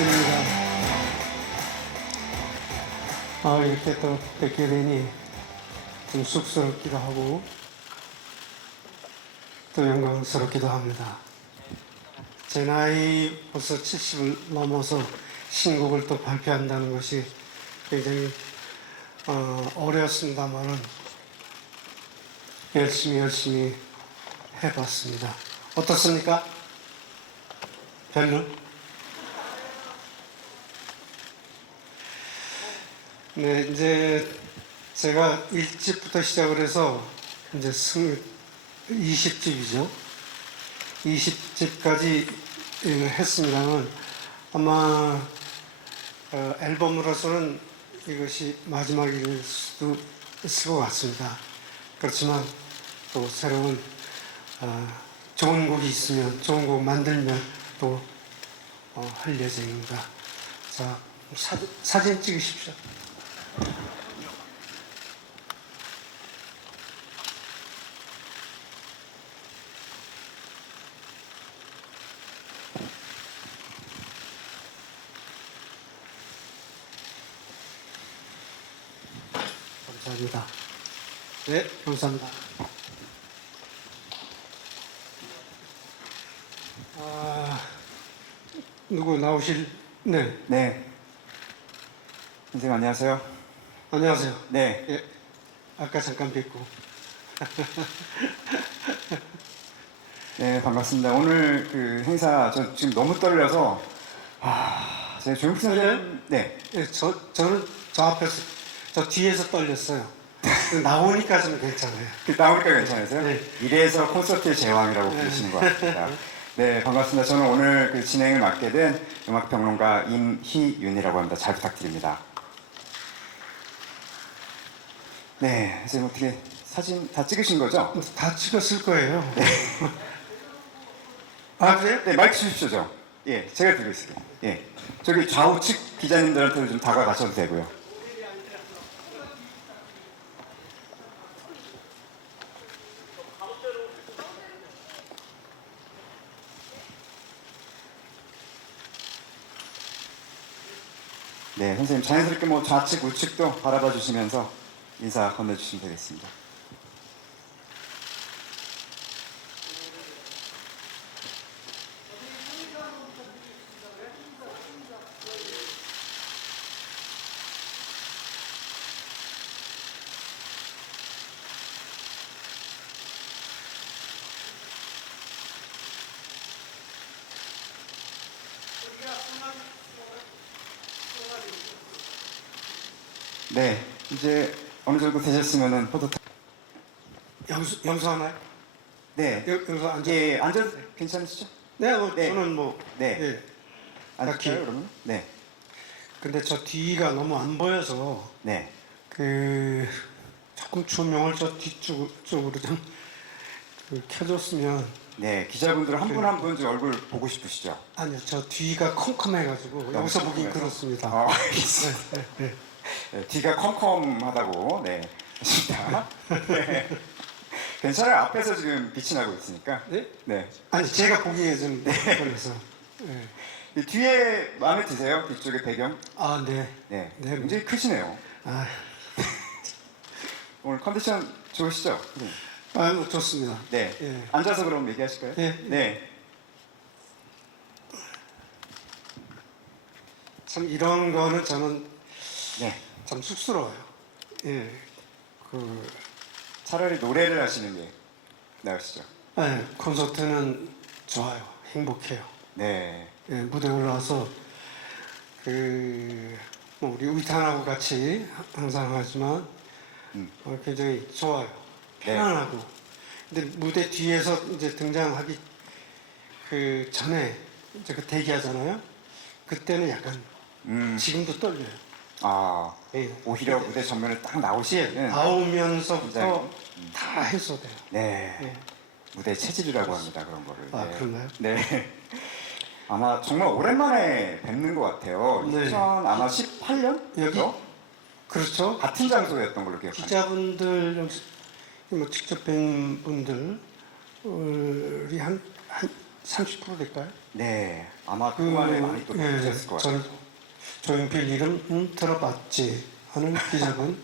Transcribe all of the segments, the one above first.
드립니다. 이렇게 또 뵙게 되니 좀 쑥스럽기도 하고 또 영광스럽기도 합니다. 제 나이 벌써 70을 넘어서 신곡을 또 발표한다는 것이 굉장히 어려웠습니다만은 열심히 해봤습니다. 어떻습니까? 별로? 네, 이제 제가 1집부터 시작을 해서 이제 20집이죠. 20집까지 했습니다만 아마 앨범으로서는 이것이 마지막일 수도 있을 것 같습니다. 그렇지만 또 새로운 좋은 곡이 있으면, 좋은 곡 만들면 또 할 예정입니다. 자, 사진 찍으십시오. 감사합니다. 네, 감사합니다. 누구 나오실? 네. 네. 선생님 안녕하세요. 안녕하세요. 네. 예, 아까 잠깐 뵙고. 네, 반갑습니다. 오늘 그 행사 저 지금 너무 떨려서 제가 조용필 선생님 네. 예, 저는 저 앞에서, 저 뒤에서 떨렸어요. 나오니까 좀 괜찮아요. 나오니까 괜찮으세요? 네. 이래서 콘서트의 제왕이라고 부르시는 것 같습니다. 네, 반갑습니다. 저는 오늘 그 진행을 맡게 된 음악평론가 임희윤이라고 합니다. 잘 부탁드립니다. 네, 선생님 어떻게 사진 다 찍으신 거죠? 다 찍었을 거예요. 네. 아, 그래요? 네, 마이크 주십시오, 저. 예, 제가 들고 있을게요. 예. 저기 좌우측 기자님들한테도 좀 다가가셔도 되고요. 네, 선생님 자연스럽게 뭐 좌측, 우측도 바라봐 주시면서 인사 건네주시면 되겠습니다. 네, 이제 어느 정도 되셨으면은 포토. 영수 하나요? 네, 여기서 앉아. 예, 앉아도 괜찮으시죠? 네, 네. 저는 뭐. 네. 예. 앉을까요, 그러면? 네, 근데 저 뒤가 너무 안 보여서 네. 조금 조명을 저 뒤쪽으로 좀 켜줬으면. 네, 기자분들 한 분 한 분 얼굴 보고 싶으시죠? 아니요, 저 뒤가 컴컴해가지고 여기서 보긴 그렇습니다. 알겠습니다. 네, 네. 네, 뒤가 컴컴하다고, 네. 좋습니다. 네. 괜찮아요. 앞에서 지금 빛이 나고 있으니까. 네? 네. 아니, 제가 보기에 좀 그래서. 네. 이 뒤에 마음에 드세요? 뒤쪽의 배경? 아, 네. 네. 네. 굉장히 크시네요. 아, 오늘 컨디션 좋으시죠? 네. 뭐 좋습니다. 네. 예. 앉아서 그럼 얘기하실까요? 네. 네. 참 이런 거는 저는 네. 참 쑥스러워요. 예. 차라리 노래를 하시는 게 나으시죠? 네, 콘서트는 좋아요. 행복해요. 네. 예, 무대 올라와서 뭐 우리 우이탄하고 같이 항상 하지만 굉장히 좋아요. 편안하고. 근데 무대 뒤에서 이제 등장하기 전에 이제 대기하잖아요. 그때는 약간 지금도 떨려요. 아, 예. 오히려 무대 전면에 딱 나오시면 나오면서부터 다 해소돼요. 네. 예. 무대 체질이라고 합니다. 그런 거를. 아, 네. 그런가요? 네. 아마 정말 오랜만에 뵙는 것 같아요. 네. 2018년? 여기? 그렇죠. 같은 장소였던 걸로 기억합니다. 기자분들, 뭐 직접 뵌 분들, 우리 한 30% 될까요? 네, 아마 그만에 많이 또 바뀌셨을 것 같아요. 저는 조용필 이름 들어봤지 하는 기자분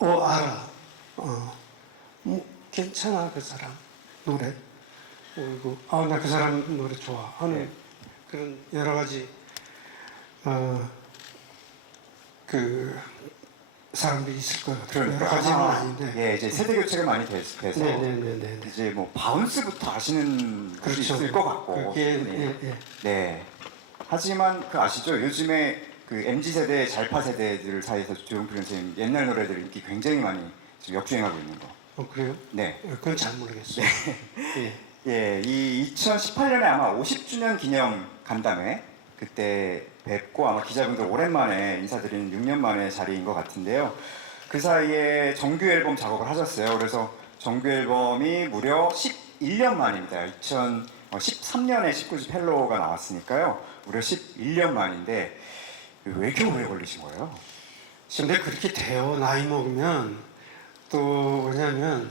알아. 괜찮아 그 사람 노래. 그리고 나 그 사람 노래 좋아 하는 네. 그런 여러 가지 그 사람들이 있을 거예요. 여러 가지는 아닌데. 예, 이제 세대 교체가 많이 돼서 네네네네. 이제 뭐 바운스부터 아시는 분이 그렇죠. 있을 것 같고. 그게 네. 예. 네. 하지만 그 아시죠? 요즘에 그 MZ 세대, 잘파 세대들 사이에서 조용필 선생님 옛날 노래들 인기 굉장히 많이 지금 역주행하고 있는 거. 그래요? 네. 그건 잘 모르겠어요. 예. 예, 이 2018년에 아마 50주년 기념 간담회 그때 뵙고 아마 기자분들 오랜만에 인사드리는 6년 만의 자리인 것 같은데요. 그 사이에 정규 앨범 작업을 하셨어요. 그래서 정규 앨범이 무려 11년 만입니다. 2013년에 19집 헬로우가 나왔으니까요. 무려 11년 만인데 왜 이렇게 오래 걸리신 거예요? 근데 그렇게 돼요. 나이 먹으면 또 뭐냐면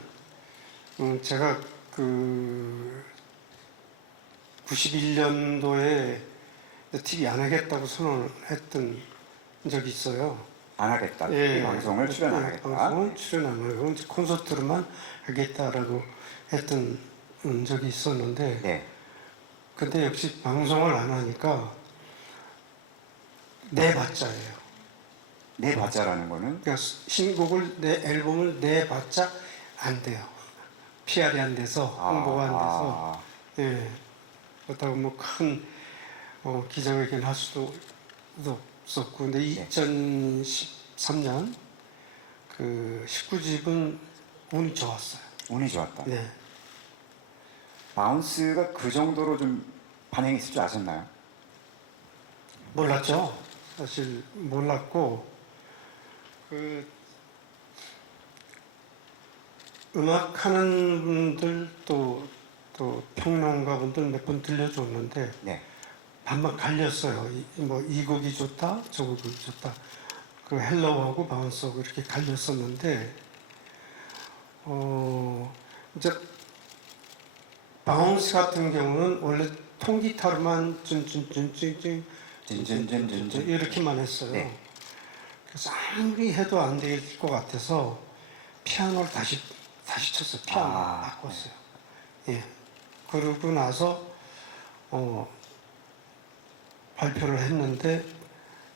제가 그 91년도에 TV 안 하겠다고 선언을 했던 적이 있어요. 안 하겠다. 이 방송을 출연 안 하겠다. 방송은 출연 안 하고 이제 콘서트로만 하겠다라고 했던 적이 있었는데 네. 근데 역시 방송을 안 하니까 내봤자예요. 내봤자라는 거는 그러니까 신곡을 내 앨범을 내봤자 안 돼요. PR이 안 돼서 홍보가 안 돼서 예 그렇다고 뭐 큰 기자회견 할 수도 없었고 근데 2013년 그 19집은 운이 좋았어요. 운이 좋았다. 네. 바운스가 그 정도로 좀 반응이 있을 줄 아셨나요? 몰랐죠. 사실 몰랐고 그 음악하는 분들 또 평론가 분들 몇 번 들려줬는데 네. 반반 갈렸어요. 이 곡이 좋다, 저 곡이 좋다. 그 헬로우하고 바운스하고 이렇게 갈렸었는데 이제 바운스 같은 경우는 원래 통기타로만 쭌쭌쭌쭌쭌 이렇게만 했어요. 네. 그래서 아무리 해도 안 될 것 같아서 피아노를 다시 쳤어요. 피아노 바꿨어요. 예. 그러고 나서 발표를 했는데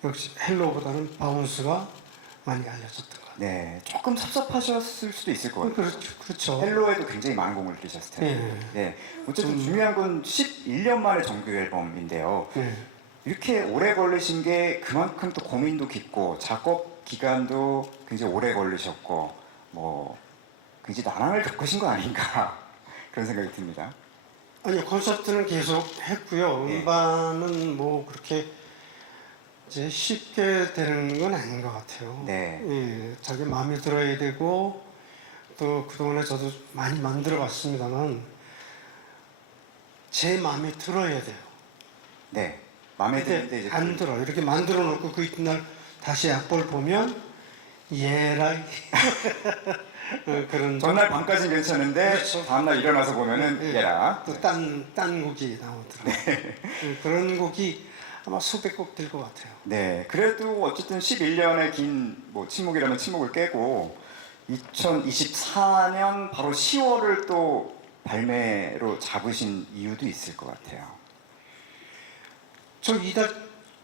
역시 헬로보다는 바운스가 많이 알려졌던 것 같아요. 네, 조금 섭섭하셨을 수도 있을 것 같아요. 그렇죠. 헬로에도 굉장히 많은 공을 들이셨을 텐데. 네. 어쨌든 중요한 건 11년 만에 정규 앨범인데요. 네. 이렇게 오래 걸리신 게 그만큼 또 고민도 깊고 작업 기간도 굉장히 오래 걸리셨고 뭐 굉장히 난항을 겪으신 거 아닌가 그런 생각이 듭니다. 아니요, 콘서트는 계속 했고요. 네. 음반은 뭐 그렇게 이제 쉽게 되는 건 아닌 것 같아요. 네. 예, 자기 마음에 들어야 되고 또 그동안에 저도 많이 만들어 봤습니다만 제 마음에 들어야 돼요. 네. 마음에 드는데 근데 이제 안 들어. 이렇게 만들어 놓고 그 이튿날 다시 악보를 보면 얘라 그런 전날 밤까지 괜찮은데 그렇죠. 다음날 일어나서 보면은 예, 얘라. 또딴 곡이 나오더라고요. 그런 곡이 아마 수백 곡 될 것 같아요. 네, 그래도 어쨌든 11년의 긴 뭐 침묵이라면 침묵을 깨고 2024년 바로 10월을 또 발매로 잡으신 이유도 있을 것 같아요. 저 이달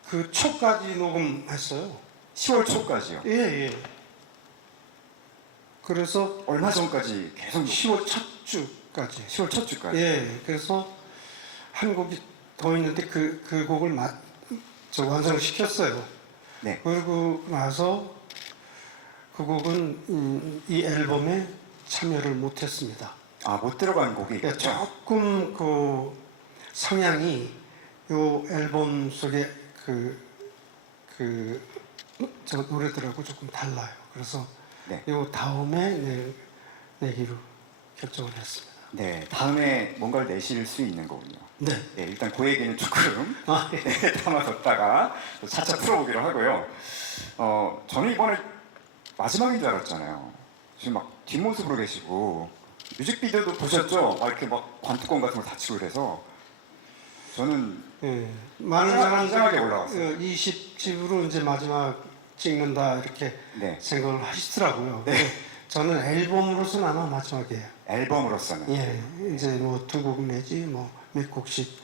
그 초까지 녹음했어요. 10월 초까지요. 예. 그래서 얼마 전까지 계속 10월 첫 주까지. 10월 첫 주까지. 예. 그래서 한 곡이 더 있는데 그 곡을 완성을 시켰어요. 네. 그리고 나서 그 곡은 이 앨범에 참여를 못했습니다. 아, 못 들어간 곡이 그러니까 있죠? 조금 그 성향이 요 앨범 속에 저 노래들하고 조금 달라요. 그래서 네. 요 다음에 내기로 결정을 했습니다. 네, 다음에 뭔가를 내실 수 있는 거군요. 네. 네, 일단 그 얘기는 조금 예. 네, 담아뒀다가 또 차차 풀어보기로 하고요. 저는 이번에 마지막인 줄 알았잖아요. 지금 막 뒷모습으로 계시고 뮤직비디오도 보셨죠? 막 이렇게 막 관뚜껑 같은 거 다치고 그래서 저는 예, 많은 이상하게 사람들이 올라왔어요. 20집으로 이제 마지막 찍는다 이렇게 네. 생각을 하시더라고요. 네. 근데 저는 앨범으로서는 아마 마지막이에요. 앨범으로서는 예, 이제 뭐 두 곡 내지 뭐 몇 곡씩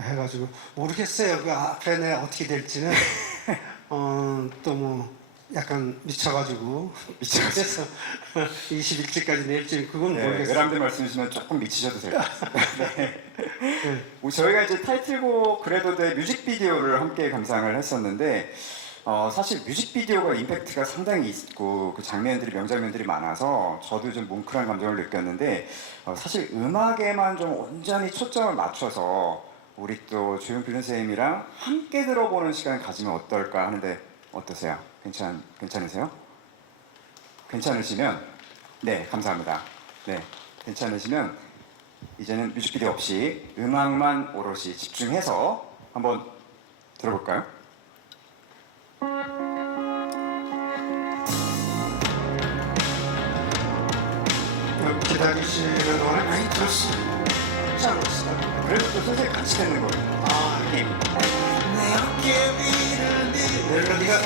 해가지고 모르겠어요. 그 앞에 내 어떻게 될지는 또 뭐 약간 미쳐가지고 그래서 21집까지 낼지 그건 네, 모르겠어요. 외람된 말씀이시면 조금 미치셔도 될 것 같습니다. 네. 네. 저희가 이제 타이틀곡 그래도 돼 뮤직비디오를 함께 감상을 했었는데 사실 뮤직비디오가 임팩트가 상당히 있고 그 장면들이 명장면들이 많아서 저도 좀 뭉클한 감정을 느꼈는데 사실 음악에만 좀 온전히 초점을 맞춰서 우리 또 조용필 선생님이랑 함께 들어보는 시간 가지면 어떨까 하는데 어떠세요? 괜찮으세요? 괜찮으시면 네 감사합니다. 네 괜찮으시면 이제는 뮤직비디오 없이 음악만 오롯이 집중해서 한번 들어볼까요? 기다리시는 동안에 많이 들었어요. 깜짝 놀랐어요. 그래도 또 선생님 같이 듣는 거예요. 네. 멜로디가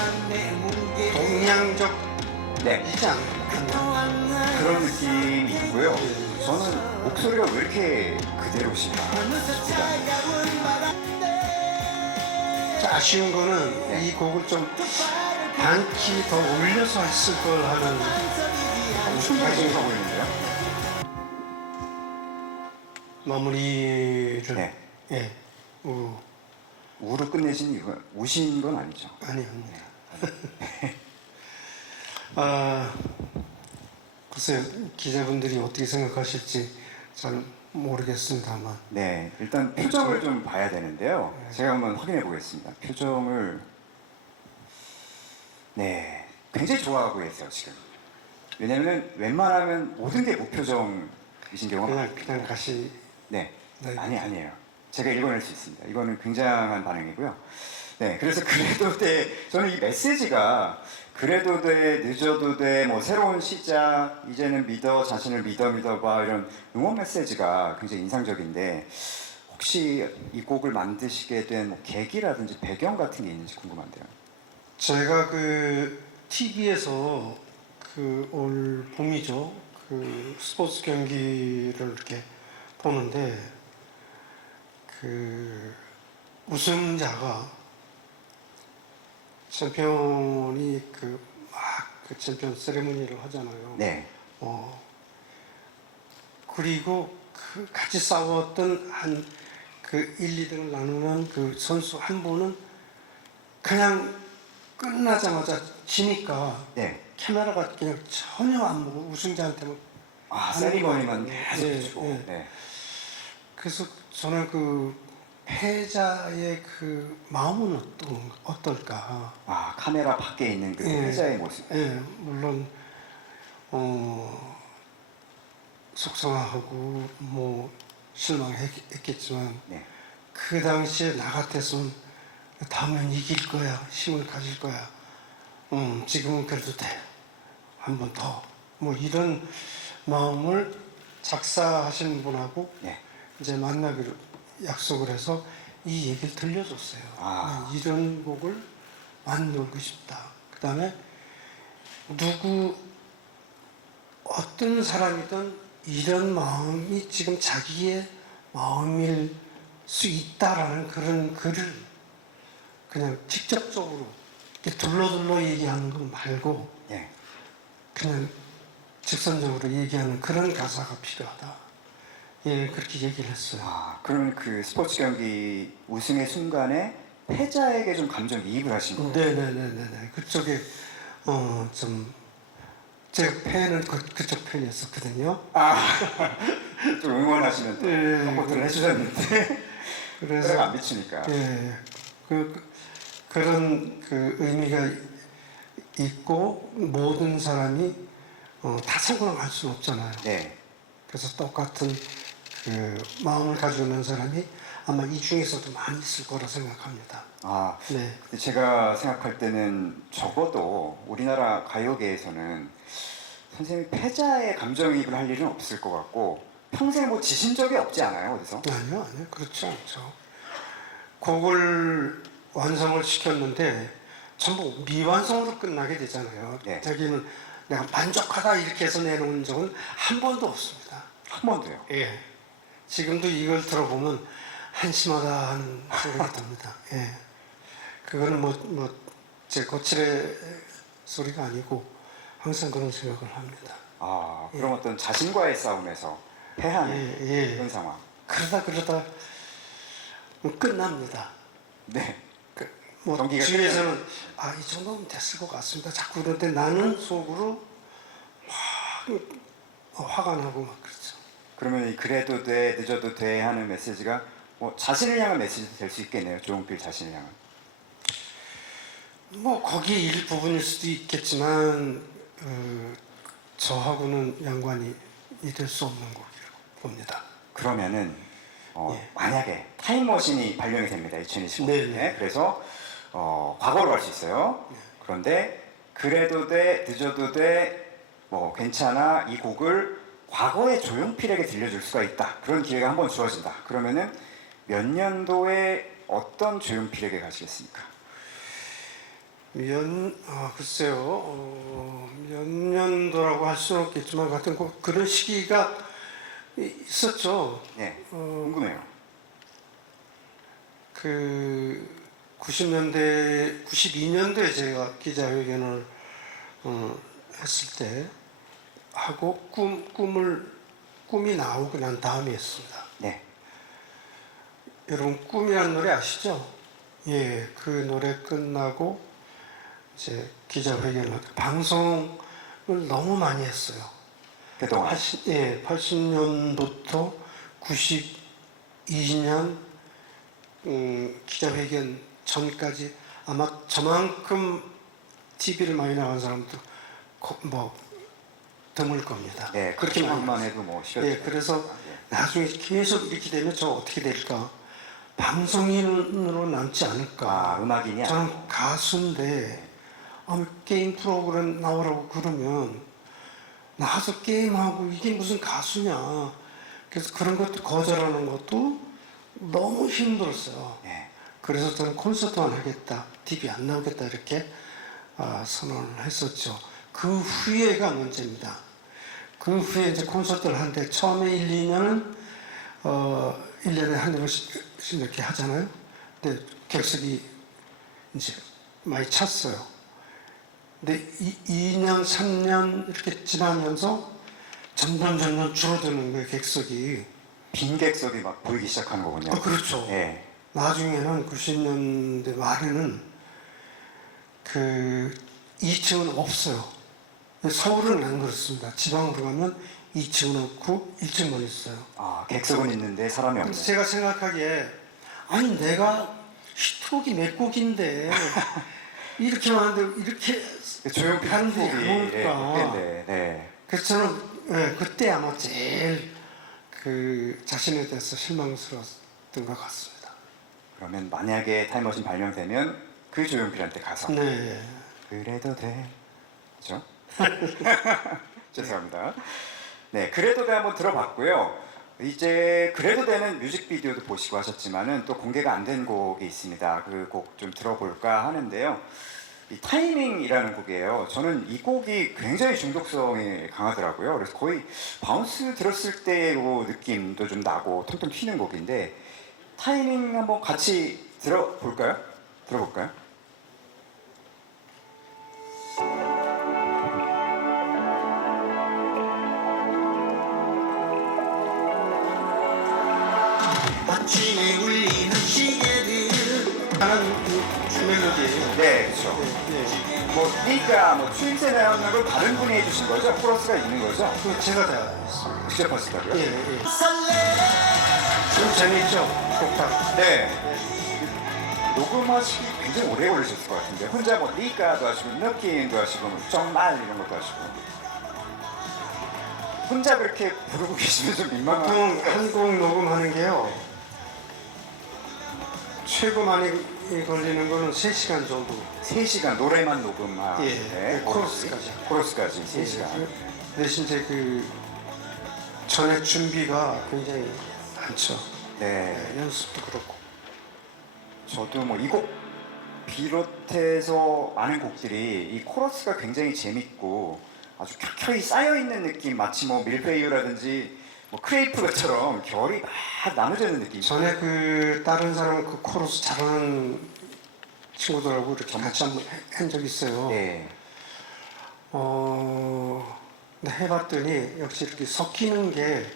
동양적이지 네 않나. 그런 느낌이 있고요. 저는 목소리가 왜 이렇게 그대로신가? 아쉬운 거는 네. 이 곡을 좀 반키 더 올려서 했을 걸 하는 충분히 생각하고 있는데요. 마무리를 네. 예, 우로 끝내신 이유가 우신 건 아니죠. 아니합니다. 아, 글쎄요, 기자분들이 어떻게 생각하실지 잘 모르겠습니다만. 네, 일단 표정을 좀 봐야 되는데요. 제가 한번 확인해 보겠습니다. 표정을 네, 굉장히 좋아하고 계세요 지금. 왜냐하면 웬만하면 모든 게 무표정이신 경우가 그냥 가시. 네, 네. 아니에요. 제가 읽어낼 수 있습니다. 이거는 굉장한 반응이고요. 네, 그래서 그래도 돼. 저는 이 메시지가 그래도 돼, 늦어도 돼, 뭐 새로운 시작, 이제는 믿어, 자신을 믿어봐 이런 응원 메시지가 굉장히 인상적인데 혹시 이 곡을 만드시게 된 뭐 계기라든지 배경 같은 게 있는지 궁금한데요. 제가 그 TV에서 그 올 봄이죠. 그 스포츠 경기를 이렇게 보는데 그 우승자가 챔피언이 그 막 그 챔피언 세레머니를 하잖아요. 네, 그리고 그 같이 싸웠던 한 그 1, 2등을 나누는 그 선수 한 분은 그냥 끝나자마자 지니까 네. 카메라가 그냥 전혀 안 보고 우승자한테만 세리머니만 네, 계속 네, 주고. 네. 네. 그래서 저는 그 패자의 그 마음은 어떨까? 카메라 밖에 있는 그 예. 패자의 모습. 예, 물론 속상하고 뭐 실망했겠지만 네. 그 당시에 나 같았으면 다음엔 이길 거야, 힘을 가질 거야. 지금은 그래도 돼. 한 번 더. 뭐 이런 마음을 작사하신 분하고 네. 이제 만나기로 약속을 해서 이 얘기를 들려줬어요. 이런 곡을 만들고 싶다. 그 다음에 어떤 사람이든 이런 마음이 지금 자기의 마음일 수 있다라는 그런 글을 그냥 직접적으로 이렇게 둘러둘러 얘기하는 거 말고 네. 그냥 직선적으로 얘기하는 그런 가사가 필요하다. 예, 그렇게 얘기를 했어요. 그러면 그 스포츠 경기 우승의 순간에 패자에게 좀 감정이입을 하신 거예요? 네네네네. 그쪽에 좀 제 팬은 그쪽 팬이었었거든요. 좀 응원하시면 또 예, 서포트를 해주셨는데 그래서 그래서 안 비추니까. 예, 그런 그 의미가 있고 모든 사람이 다 성공할 수는 없잖아요. 네. 그래서 똑같은 그 마음을 가지고 있는 사람이 아마 이 중에서도 많이 있을 거라 생각합니다. 네. 근데 제가 생각할 때는 적어도 우리나라 가요계에서는 선생님 패자의 감정이입을 할 일은 없을 것 같고 평생 뭐 지신 적이 없지 않아요 어디서? 아니요, 아니요, 그렇지 않죠. 곡을 완성을 시켰는데 전부 미완성으로 끝나게 되잖아요. 네. 자기는 내가 만족하다 이렇게 해서 내놓은 적은 한 번도 없습니다. 한 번도요. 예. 지금도 이걸 들어보면 한심하다는 생각이 듭니다. 예. 그거는 제 거칠의 소리가 아니고 항상 그런 생각을 합니다. 아 그럼 어떤 자신과의 싸움에서 패하는 예, 예. 그런 상황. 그러다 끝납니다. 네. 뭐 경기가 주위에서는 이 정도면 됐을 것 같습니다. 자꾸 그러는데 나는 속으로 막 화가 나고 막 그렇죠. 그러면 이 그래도 돼 늦어도 돼 하는 메시지가 뭐 자신을 향한 메시지도 될 수 있겠네요. 조용필 자신을 향한. 뭐 거기에 일부분일 수도 있겠지만 저하고는 연관이 될 수 없는 곡이라고 봅니다. 그러면은 예. 만약에 타임머신이 발령이 됩니다. 2025년에. 네, 네. 그래서 과거로 갈 수 있어요. 그런데 그래도 돼 늦어도 돼 뭐 괜찮아 이 곡을 과거의 조용필에게 들려줄 수가 있다. 그런 기회가 한번 주어진다. 그러면은 몇 년도에 어떤 조용필에게 가시겠습니까? 글쎄요. 몇 년도라고 할 수는 없겠지만 같은 그런 시기가 있었죠. 네, 궁금해요. 그 90년대, 92년도에 제가 기자회견을 했을 때 하고 꿈이 나오고 난 다음에 했습니다. 네, 여러분 꿈이라는 노래 아시죠? 예, 그 노래 끝나고 이제 기자회견을 방송을 너무 많이 했어요. 그동안 80년부터 92년 기자회견 전까지 아마 저만큼 TV를 많이 나간 사람도 드물 겁니다. 네, 그렇게 많이 만 해도 뭐 시간. 예, 그래서 나중에 계속 이렇게 되면 저 어떻게 될까? 방송인으로 남지 않을까? 음악인이 저는 아니고. 가수인데 게임 프로그램 나오라고 그러면 나가서 게임하고 이게 무슨 가수냐? 그래서 그런 것도 거절하는 것도 너무 힘들었어요. 네. 그래서 저는 콘서트만 하겠다, TV 안 나오겠다 이렇게 선언을 했었죠. 그 후에가 문제입니다. 그 후에 이제 콘서트를 하는데 처음에 1, 2년은 1년에 한두 번씩 이렇게 하잖아요. 근데 객석이 이제 많이 찼어요. 근데 2년, 3년 이렇게 지나면서 점점 줄어드는 거예요, 객석이. 빈 객석이 막 보이기 시작하는 거군요. 그렇죠. 네. 나중에는 90년대 말에는 그 2층은 없어요. 서울은 안 그렇습니다. 지방으로 가면 2층은 없고 1층만 있어요. 객석은 있는데 사람이 없네. 그래서 제가 생각하기에 아니 내가 히트곡이 몇 곡인데 이렇게 많은데 이렇게 조용필 하는데 안 곡이 올까? 네. 그래서 저는 그때 아마 제일 그 자신에 대해서 실망스러웠던 것 같습니다. 그러면 만약에 타임머신 발명되면 그 조용필한테 가서 네. 그래도 돼. 그렇죠? 죄송합니다. 네, 그래도 돼 한번 들어봤고요. 이제 그래도 되는 뮤직비디오도 보시고 하셨지만은 또 공개가 안 된 곡이 있습니다. 그 곡 좀 들어볼까 하는데요. 이 타이밍이라는 곡이에요. 저는 이 곡이 굉장히 중독성이 강하더라고요. 그래서 거의 바운스 들었을 때의 그 느낌도 좀 나고 통통 튀는 곡인데 타이밍 한번 같이 들어볼까요? 아침에 울리는 시계를 하는 멜로디예요. 네, 그렇죠. 네. 뭐 네가 뭐 추임새 나오는 걸 다른 분이 해주신 거죠? 코러스가 있는 거죠? 그 제가 다 했습니다. 직접 하시다고요? 예. 좀 재미있죠? 곡당. 네. 녹음하시기 굉장히 오래 걸리셨을 것 같은데 혼자 뭐 네가도 하시고 느낌도 하시고 뭐 정말 이런 것도 하시고 혼자 그렇게 부르고 계시면 좀 민망한. 보통 한 곡 녹음하는 게요. 최고 많이 걸리는 거는 3시간 정도. 3시간 노래만 녹음하는데 예, 코러스까지. 코러스까지 3시간. 대신 이제 그 전액 준비가 굉장히 많죠. 네. 연습도 그렇고. 저도 뭐 이 곡 비롯해서 많은 곡들이 이 코러스가 굉장히 재밌고 아주 켜켜이 쌓여 있는 느낌, 마치 뭐 밀푀유라든지 뭐 크레이프처럼 결이 막 나눠져 있는 느낌. 전에 그 다른 사람 그 코러스 잘하는 친구들하고 이렇게 같이 한번 한 적 있어요. 네. 근데 해봤더니 역시 이렇게 섞이는 게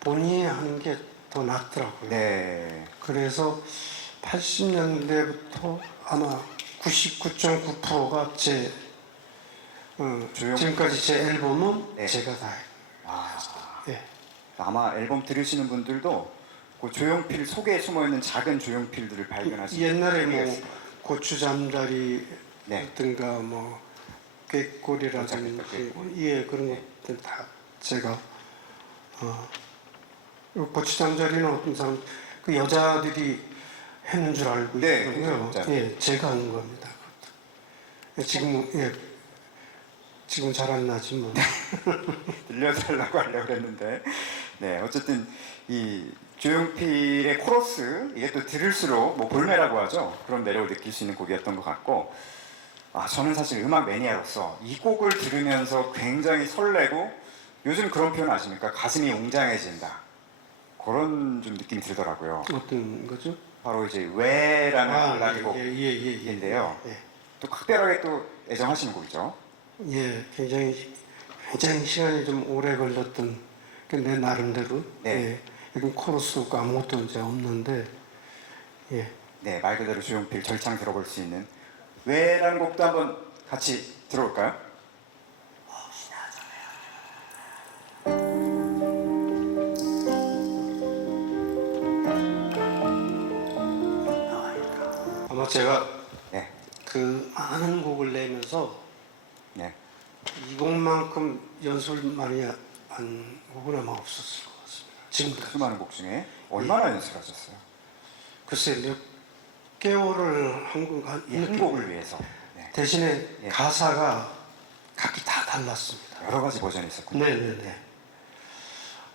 본인이 하는 게 더 낫더라고요. 네. 그래서 80년대부터 아마 99.9%가 제 조용- 지금까지 제 앨범은 네. 제가 다 해요. 아, 예. 아마 앨범 들으시는 분들도 그 조용필 속에 숨어 있는 작은 조용필들을 발견하시고 옛날에 뭐 고추 잠자리 네. 같은가 뭐 꾀꼬리라든지 꾀꼬리. 예 그런 것들 다 제가 고추 잠자리는 어떤 사람 그 여자들이 했는 줄 알고 네, 있거든요. 그렇죠. 예, 제가 하는 겁니다. 그것도. 지금 잘 안 나지 뭐. 들려달라고 하려고 그랬는데 네 어쨌든 이 조용필의 코러스 이게 또 들을수록 뭐 볼매라고 하죠 그런 매력을 느낄 수 있는 곡이었던 것 같고 저는 사실 음악 매니아로서 이 곡을 들으면서 굉장히 설레고 요즘 그런 표현 아십니까? 가슴이 웅장해진다 그런 좀 느낌이 들더라고요. 어떤 거죠? 바로 이제 왜라는 락의 예. 곡인데요. 예. 또 각별하게 또 애정하시는 곡이죠. 예, 굉장히 시간이 좀 오래 걸렸던 내 나름대로 네. 예, 이건 코러스도 없고 아무것도 이제 없는데 예, 네, 말 그대로 조용필 절창 들어볼 수 있는 왜라는 곡도 한번 같이 들어볼까요? 아마 제가 네, 그 많은 곡을 내면서 네. 이 곡만큼 연습을 많이 한 곡은 아마 없었을 것 같습니다. 지금까지. 수많은 곡 중에 얼마나 연습하셨어요? 글쎄 몇 개월을 한 건가? 이 한 곡을 위해서. 네. 대신에 예. 가사가 각기 다 달랐습니다. 여러 가지 버전이 있었군요. 네네네.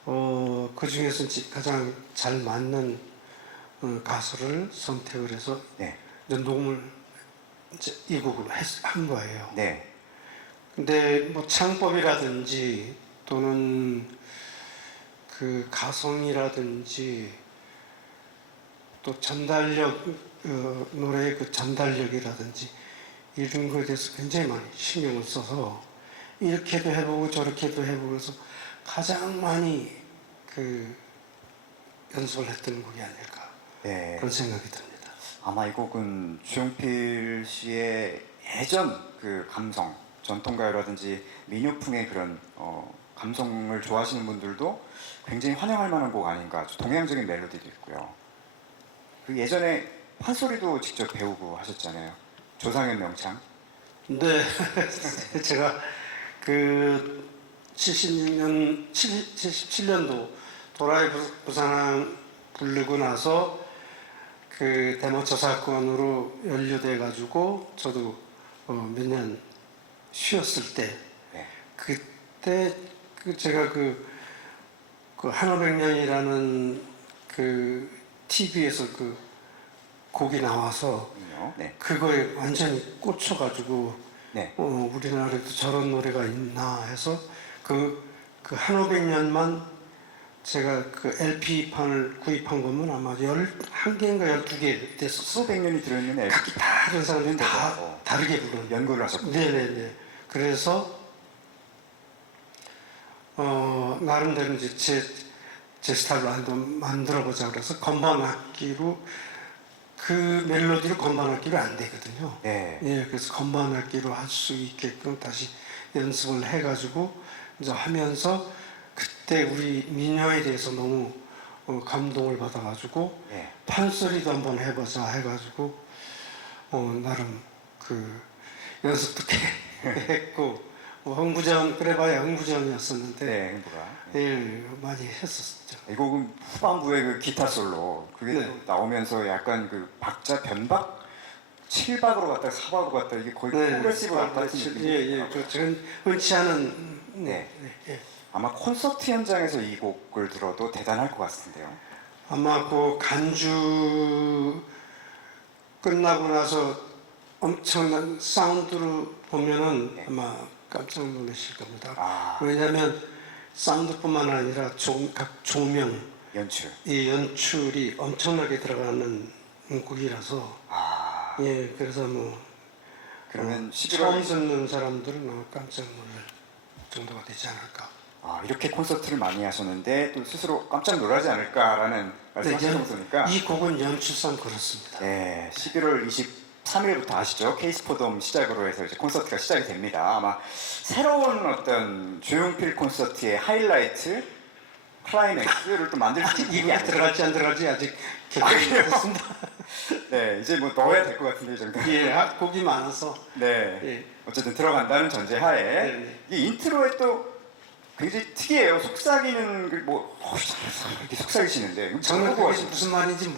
그 중에서 가장 잘 맞는 가수를 선택을 해서 네, 이제 녹음을 이제 이 곡으로 한 거예요. 네, 근데 뭐 창법이라든지 또는 그 가성이라든지 또 전달력 노래의 그 전달력이라든지 이런 거에 대해서 굉장히 많이 신경을 써서 이렇게도 해보고 저렇게도 해보고 해서 가장 많이 그 연습을 했던 곡이 아닐까 네. 그런 생각이 듭니다. 아마 이 곡은 주용필 씨의 예전 그 감성, 전통가요라든지 민요풍의 그런 감성을 좋아하시는 분들도 굉장히 환영할 만한 곡 아닌가. 아주 동양적인 멜로디도 있고요. 그 예전에 판소리도 직접 배우고 하셨잖아요. 조상현 명창. 근데 제가 그 77년도 도라이 부산항 부르고 나서 그 대모차 사건으로 연루돼 가지고 저도 몇 년 쉬었을 때 네. 그때 그 제가 그 한오백년이라는 그 TV에서 그 곡이 나와서 네. 그거에 완전히 꽂혀가지고 네. 우리나라에도 저런 노래가 있나 해서 그 한오백년만 제가 그 LP판을 구입한 거면 아마 11개인가 12개 됐었어요. 수백 년이 들어있는 앨범 각기 다른 사람들이 다 어. 다르게 부르는 연구를 하셨고. 네네네. 그래서 나름대로 이제 제 스타일로 한번 만들어보자 그래서 건반 악기로 그 멜로디를 건반 악기로 안 되거든요. 네. 예, 그래서 건반 악기로 할 수 있게끔 다시 연습을 해가지고 이제 하면서 그때 우리 민요에 대해서 너무 감동을 받아가지고 네. 판소리도 한번 해보자 해가지고 나름 그 연습도 했고 흥부전 그래봐야 흥부전이었었는데 네. 행보가. 예, 많이 했었죠. 이 곡은 후반부에 그 기타 솔로 그게 네. 또 나오면서 약간 그 박자 변박 7박으로 갔다 4박으로 갔다 이게 거의 프로그레시브 같은 느낌이 예, 그 흔치 않은 네. 예. 아마 콘서트 현장에서 이 곡을 들어도 대단할 것 같은데요. 아마 그 간주 끝나고 나서 엄청난 사운드로 보면은 네. 아마 깜짝 놀라실 겁니다. 아. 왜냐하면 사운드뿐만 아니라 각 조명, 연출. 이 연출이 엄청나게 들어가는 곡이라서 아. 예, 그래서 뭐 그러면 11월 처음 듣는 사람들은 아마 깜짝 놀랄 정도가 되지 않을까. 이렇게 콘서트를 많이 하셨는데 또 스스로 깜짝 놀라지 않을까라는 말씀하시면서니까 이 곡은 연출상 그렇습니다. 네, 11월 23일부터 아시죠? 케이스포돔 시작으로 해서 이제 콘서트가 시작이 됩니다. 아마 새로운 어떤 조용필 콘서트의 하이라이트, 클라이맥스를 또 만들 수 있는 게 이곡에 아닐까. 들어갈지 안 들어갈지 아직 결정이 그래요? 못했습니다. 네, 이제 뭐 넣어야 될 것 같은데 이 정도. 예, 곡이 많아서. 네, 예. 어쨌든 들어간다는 전제하에 네. 이 인트로에 또 굉장히 특이해요. 속삭이는 이렇게 속삭이시는데 저는 보고 그게 무슨 말인지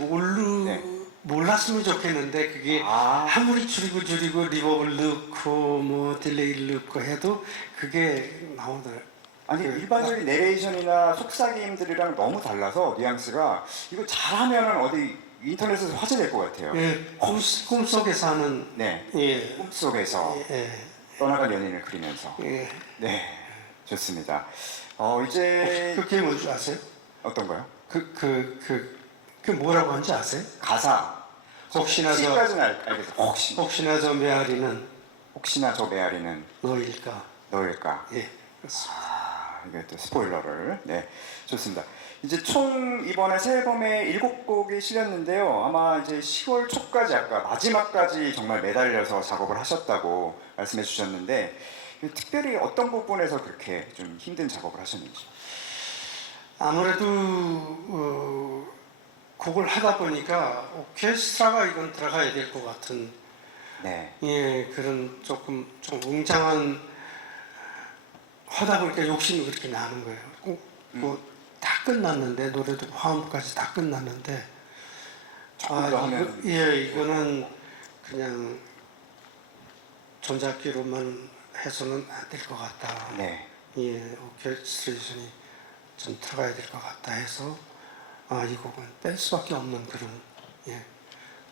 몰랐으면 좋겠는데 그게 아무리 줄이고 리버브를 넣고 뭐 딜레이를 넣고 해도 그게 나오더라고요. 아니 일반적인 내레이션이나 속삭임들이랑 너무 달라서 뉘앙스가 이거 잘하면은 어디 인터넷에서 화제될 것 같아요. 예, 꿈속에서 하는 네, 예, 꿈속에서 예, 떠나간 연인을 그리면서 예. 네, 좋습니다. 이제 그게 뭔지 아세요? 어떤가요? 그 뭐라고 하는지 아세요? 가사 혹시나 까지는 알겠어요. 혹시나 저 메아리는 혹시나 저 메아리는 너일까? 너일까? 예, 그렇습니다. 이게 또 스포일러를 네 좋습니다. 이제 총 이번에 새 앨범에 7곡이 실렸는데요. 아마 이제 10월 초까지 아까 마지막까지 정말 매달려서 작업을 하셨다고 말씀해 주셨는데 특별히 어떤 부분에서 그렇게 좀 힘든 작업을 하셨는지. 아무래도 곡을 하다 보니까 오케스트라가 이건 들어가야 될 것 같은 네. 예 그런 좀 웅장한 하다 보니까 욕심이 그렇게 나는 거예요. 뭐 다 끝났는데 노래도 화음까지 다 끝났는데 조금 더 하면 이거는 그냥 전작기로만 해서는 안 될 것 같다. 네. 예, 오케스트레이션이 좀 들어가야 될 것 같다 해서 이 곡은 뺄 수밖에 없는 그런 예,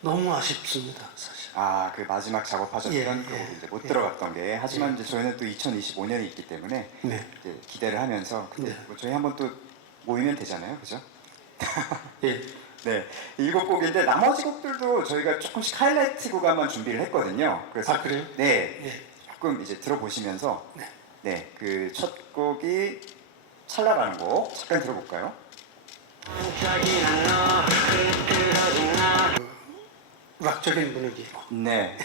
너무 아쉽습니다 사실. 그 마지막 작업하셨던 그 곡이 이제 못 들어갔던 게 하지만 이제 저희는 또 2025년이 있기 때문에 네. 이제 기대를 하면서 근데 네. 뭐 저희 한번 또 모이면 되잖아요, 그죠? 예. 네, 7곡인데 나머지 곡들도 저희가 조금씩 하이라이트 구간만 준비를 했거든요. 그래서 그래요? 네, 예. 조금 이제 들어보시면서 네. 네, 그 첫 곡이 찰나라는 곡 잠깐 들어볼까요? 락적인 분위기로 네,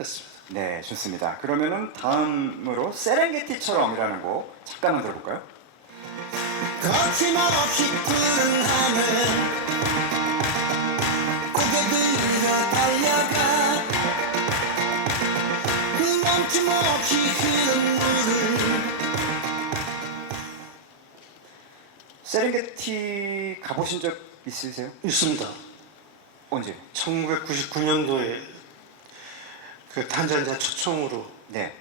했습니다. 네, 좋습니다. 그러면은 다음으로 세렝게티처럼이라는 곡 잠깐만 들어볼까요? 거침없이 푸른 하늘 고개 들어 달려가 멈춤없이 흐르는 물을 세렝게티 가보신 적 있으세요? 있습니다. 언제? 1999년도에 그 탄자니아 초청으로 네,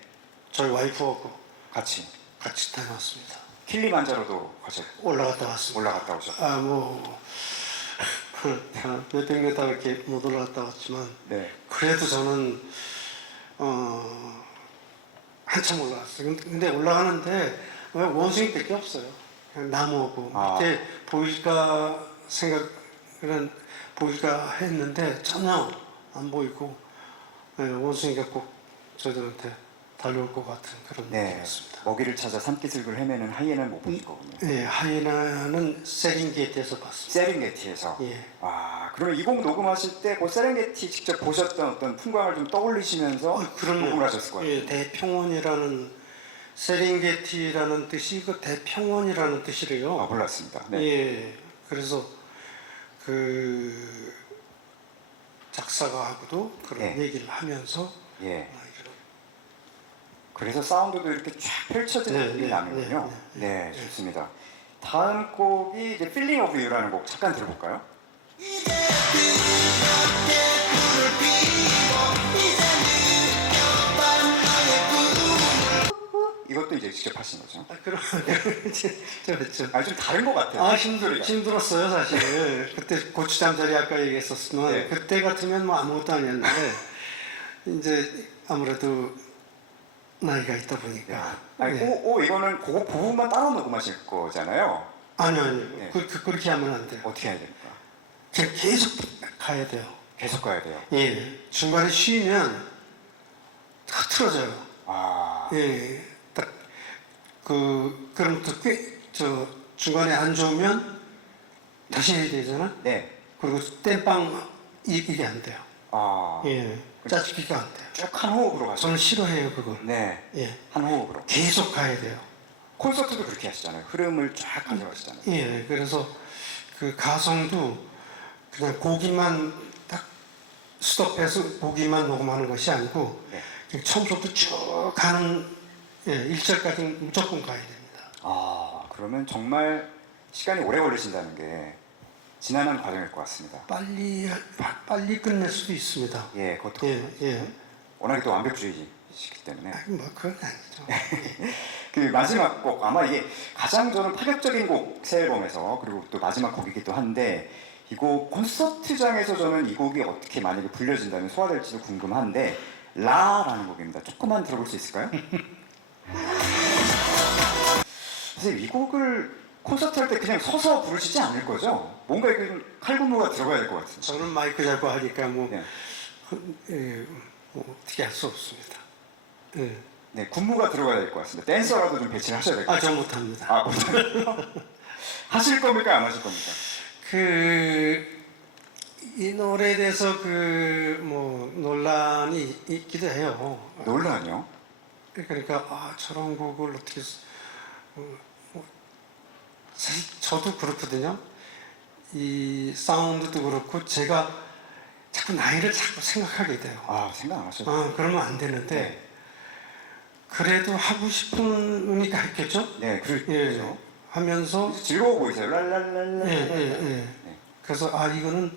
저희 와이프하고 같이 같이 다녀왔습니다. 킬리만자로도 가셨고 올라갔다 왔습니다. 올라갔다 오셨고 몇백 메다 이렇게 못 올라갔다 왔지만 네, 그래도 저는 한참 올라갔어요. 근데 올라가는데 왜 원숭이밖에 없어요. 그냥 나무하고 밑에 보일까 생각은 보일까 했는데 전혀 안 보이고 원숭이가 꼭 저희들한테 달려올 것 같은 그런 네, 느낌이었습니다. 먹이를 찾아 산기슭을 헤매는 하이에나는 못 보실 거군요. 네, 하이에나는 세링게티에서 봤습니다. 세렝게티에서. 예. 그러면 이 곡 녹음하실 때 그 세렝게티 직접 보셨던 어떤 풍광을 좀 떠올리시면서 녹음을 하셨을 거예요. 예, 대평원이라는 세링게티라는 뜻이 그 대평원이라는 뜻이래요. 몰랐습니다. 네. 예, 그래서 그 작사가하고도 그런 네. 얘기를 하면서 예. 이런 그래서 사운드도 이렇게 쫙 펼쳐지는 네, 느낌이 네, 나는군요. 네, 네, 좋습니다. 다음 곡이 이제 Feeling of You라는 곡 잠깐 들어볼까요? 이제 뜨겁게 불을 피워 이제 느껴봐 너의 꿈 이것도 이제 직접 하신 거죠? 그럼 그렇죠. 아, 좀 다른 것 같아요. 소리가. 힘들었어요 사실. 그때 고추장 자리 아까 얘기했었지만 네. 그때 같으면 뭐 아무것도 아니었는데 이제 아무래도 나이가 있다 보니까. 아니, 네. 이거는 그거 부분만 따로 녹음하실 거잖아요. 아니요. 네. 그렇게 하면 안 돼요. 어떻게 해야 됩니까? 계속 가야 돼요. 계속 가야 돼요. 예. 중간에 쉬면 다 틀어져요. 아, 예. 딱 그럼 또저 중간에 안 좋으면 다시 해야 되잖아. 네. 그리고 땜빵 이게 안 돼요. 아, 예. 짜집기가 안 돼요. 쭉 한 호흡으로 가죠. 저는 싫어해요 그걸. 네, 예. 한 호흡으로. 계속 가야 돼요. 콘서트도 그렇게 하시잖아요. 흐름을 쫙 가져가시잖아요. 예. 그래서 그 가성도 그냥 고기만 딱 스톱해서 고기만 녹음하는 것이 아니고 네. 그냥 처음부터 쭉 가는 예, 1절까지 무조건 가야 됩니다. 아, 그러면 정말 시간이 오래 걸리신다는 게 지난한 과정일 것 같습니다. 빨리 끝낼 수도 있습니다. 예, 그것도 예, 예. 워낙에 또 완벽주의시기 때문에. 뭐 그건 아니죠. 그 마지막 곡 아마 이게 가장 저는 파격적인 곡 새 앨범에서 그리고 또 마지막 곡이기도 한데 이 곡 콘서트장에서 저는 이 곡이 어떻게 만약에 불려진다면 소화될지도 궁금한데 라라는 곡입니다. 조금만 들어볼 수 있을까요? 선생님 이 곡을 콘서트 할 때 그냥 서서 부르시지 않을 거죠? 뭔가 이게 좀 칼군무가 들어가야 될 것 같은데. 저는 마이크 잡고 하니까 뭐, 네. 예, 뭐 어떻게 할 수 없습니다. 예. 네, 군무가 들어가야 될 것 같습니다. 댄서라도 좀 배치를 하셔야 될 것 같아요. 저 못합니다. 아, 못하요 하실 겁니까? 안 하실 겁니까? 이 노래에 대해서 뭐 논란이 있기도 해요. 논란이요? 그러니까 저런 곡을 어떻게 뭐, 사실 저도 그렇거든요. 이 사운드도 그렇고 제가 자꾸 나이를 자꾸 생각하게 돼요. 아, 생각 안 하셔도 그러면 안 되는데 네. 그래도 하고 싶은 의미가 있겠죠. 네, 예, 그렇죠. 하면서 즐거워 보이세요. 랄랄랄라. 예. 네. 그래서 이거는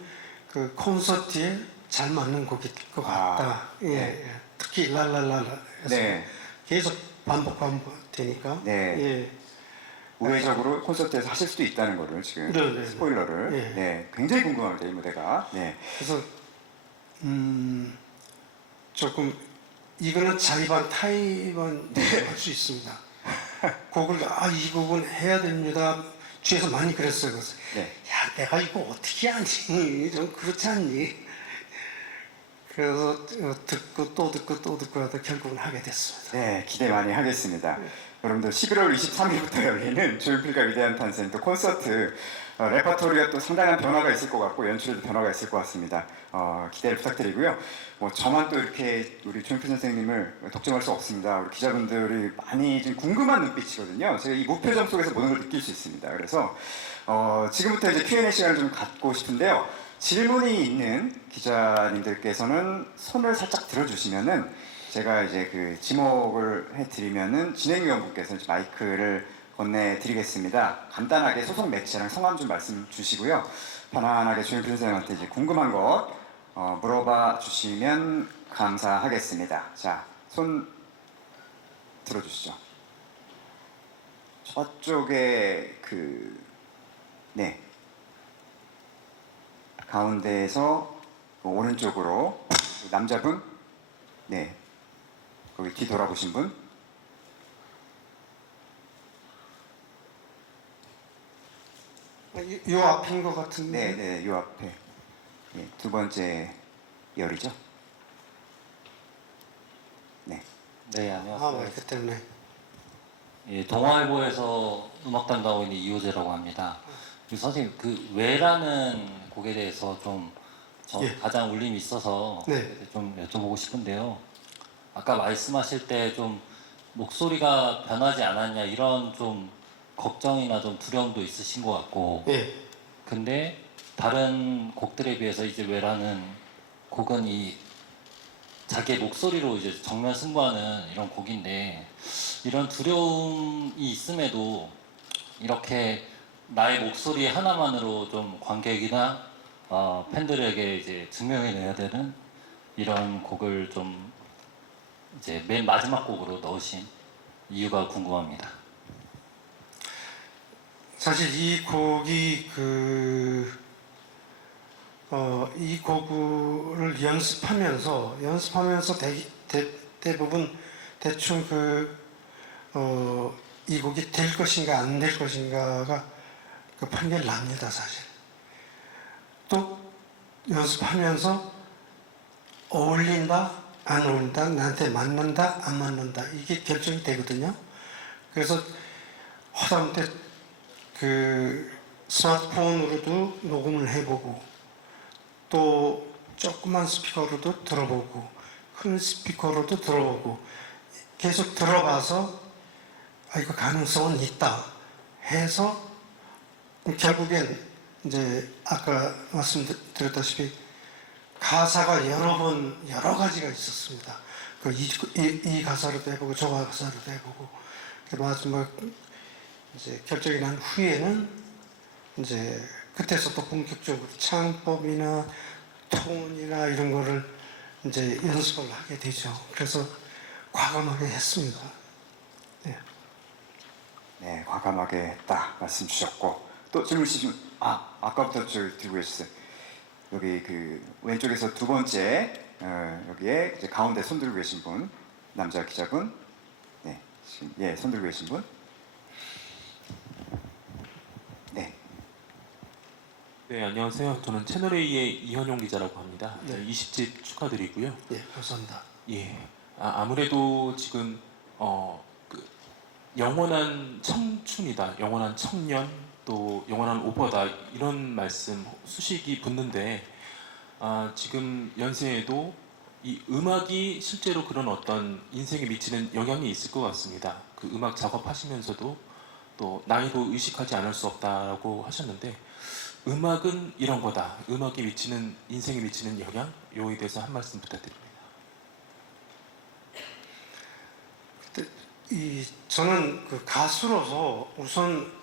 그 콘서트에 잘 맞는 곡일 것 같다. 예, 네. 예. 특히 랄랄랄라 해서 네. 계속 반복 되니까. 네. 예. 우회적으로 콘서트에서 하실 수도 있다는 거를 지금 네. 스포일러를. 네. 네. 굉장히 궁금합니다. 이 무대가. 네. 그래서 조금 이거는 자의반 타의반 할 수 있습니다. 곡을 이 곡은 해야 됩니다. 뒤에서 많이 그랬어요. 그래서 네. 야 내가 이거 어떻게 하니? 좀 그렇지 않니? 그래서 듣고 또 듣고 또 듣고 하다 결국은 하게 됐습니다. 네, 기대 많이 하겠습니다. 여러분들 11월 23일부터 열리는 조용필과 위대한 탄생 또 콘서트 레퍼토리가 또 상당한 변화가 있을 것 같고 연출에도 변화가 있을 것 같습니다. 기대를 부탁드리고요. 뭐 저만 또 이렇게 우리 조용필 선생님을 독점할 수 없습니다. 우리 기자분들이 많이 지금 궁금한 눈빛이거든요. 제가 이 무표정 속에서 모든 걸 느낄 수 있습니다. 그래서 지금부터 이제 Q&A 시간을 좀 갖고 싶은데요. 질문이 있는 기자님들께서는 손을 살짝 들어주시면은 제가 이제 그 지목을 해드리면은 진행위원분께서 마이크를 건네드리겠습니다. 간단하게 소속 매체랑 성함 좀 말씀 주시고요. 편안하게 조용필 선생님한테 이제 궁금한 것 물어봐 주시면 감사하겠습니다. 자, 손 들어주시죠. 저쪽에 네. 가운데에서 오른쪽으로 남자분, 네, 거기 뒤 돌아보신 분, 요 앞인 것 같은데. 네, 요 앞에 네, 두 번째 열이죠. 네, 네, 안녕하세요. 마이크 때문에. 예, 동아일보에서 음악 담당하고 있는 이호재라고 합니다. 선생님, 그 왜라는 곡에 대해서 좀 예. 가장 울림이 있어서 네. 좀 여쭤보고 싶은데요. 아까 말씀하실 때 좀 목소리가 변하지 않았냐 이런 좀 걱정이나 좀 두려움도 있으신 것 같고. 예. 근데 다른 곡들에 비해서 이제 왜라는 곡은 이 자기의 목소리로 이제 정면 승부하는 이런 곡인데 이런 두려움이 있음에도 이렇게 나의 목소리 하나만으로 좀 관객이나 팬들에게 이제 증명해내야 되는 이런 곡을 좀 이제 맨 마지막 곡으로 넣으신 이유가 궁금합니다. 사실 이 곡이 이 곡을 연습하면서 대부분 대충 이 곡이 될 것인가 안 될 것인가가 그 판결 납니다, 사실. 또 연습하면서 어울린다, 안 어울린다, 나한테 맞는다, 안 맞는다, 이게 결정이 되거든요. 그래서 하다못해 스마트폰으로도 녹음을 해보고, 또 조그만 스피커로도 들어보고, 큰 스피커로도 들어보고, 계속 들어봐서 이거 가능성은 있다 해서 결국엔 이제 아까 말씀드렸다시피 가사가 여러 가지가 있었습니다. 이 가사로도 해보고 저 가사로도 해보고, 마지막 이제 결정이 난 후에는 이제 그때서 또 본격적으로 창법이나 톤이나 이런 거를 이제 연습을 하게 되죠. 그래서 과감하게 했습니다. 네. 네, 과감하게 했다 말씀 주셨고 또 질문 주시면 아까부터 저 들고 계셨어요. 여기 그 왼쪽에서 두 번째 여기에 이제 가운데 손 들고 계신 분 남자 기자분, 네 지금 손 들고 계신 분, 네. 네, 안녕하세요. 저는 채널A의 이현용 기자라고 합니다. 네. 20집 축하드리고요. 예, 감사합니다. 예, 아무래도 지금 영원한 청춘이다, 영원한 청년, 또 영원한 오버다 이런 말씀 수식이 붙는데 지금 연세에도 이 음악이 실제로 그런 어떤 인생에 미치는 영향이 있을 것 같습니다. 그 음악 작업하시면서도 또 나이로 의식하지 않을 수 없다라고 하셨는데 음악은 이런 거다. 음악이 미치는 인생에 미치는 영향 요에 대해서 한 말씀 부탁드립니다. 저는 그 가수로서 우선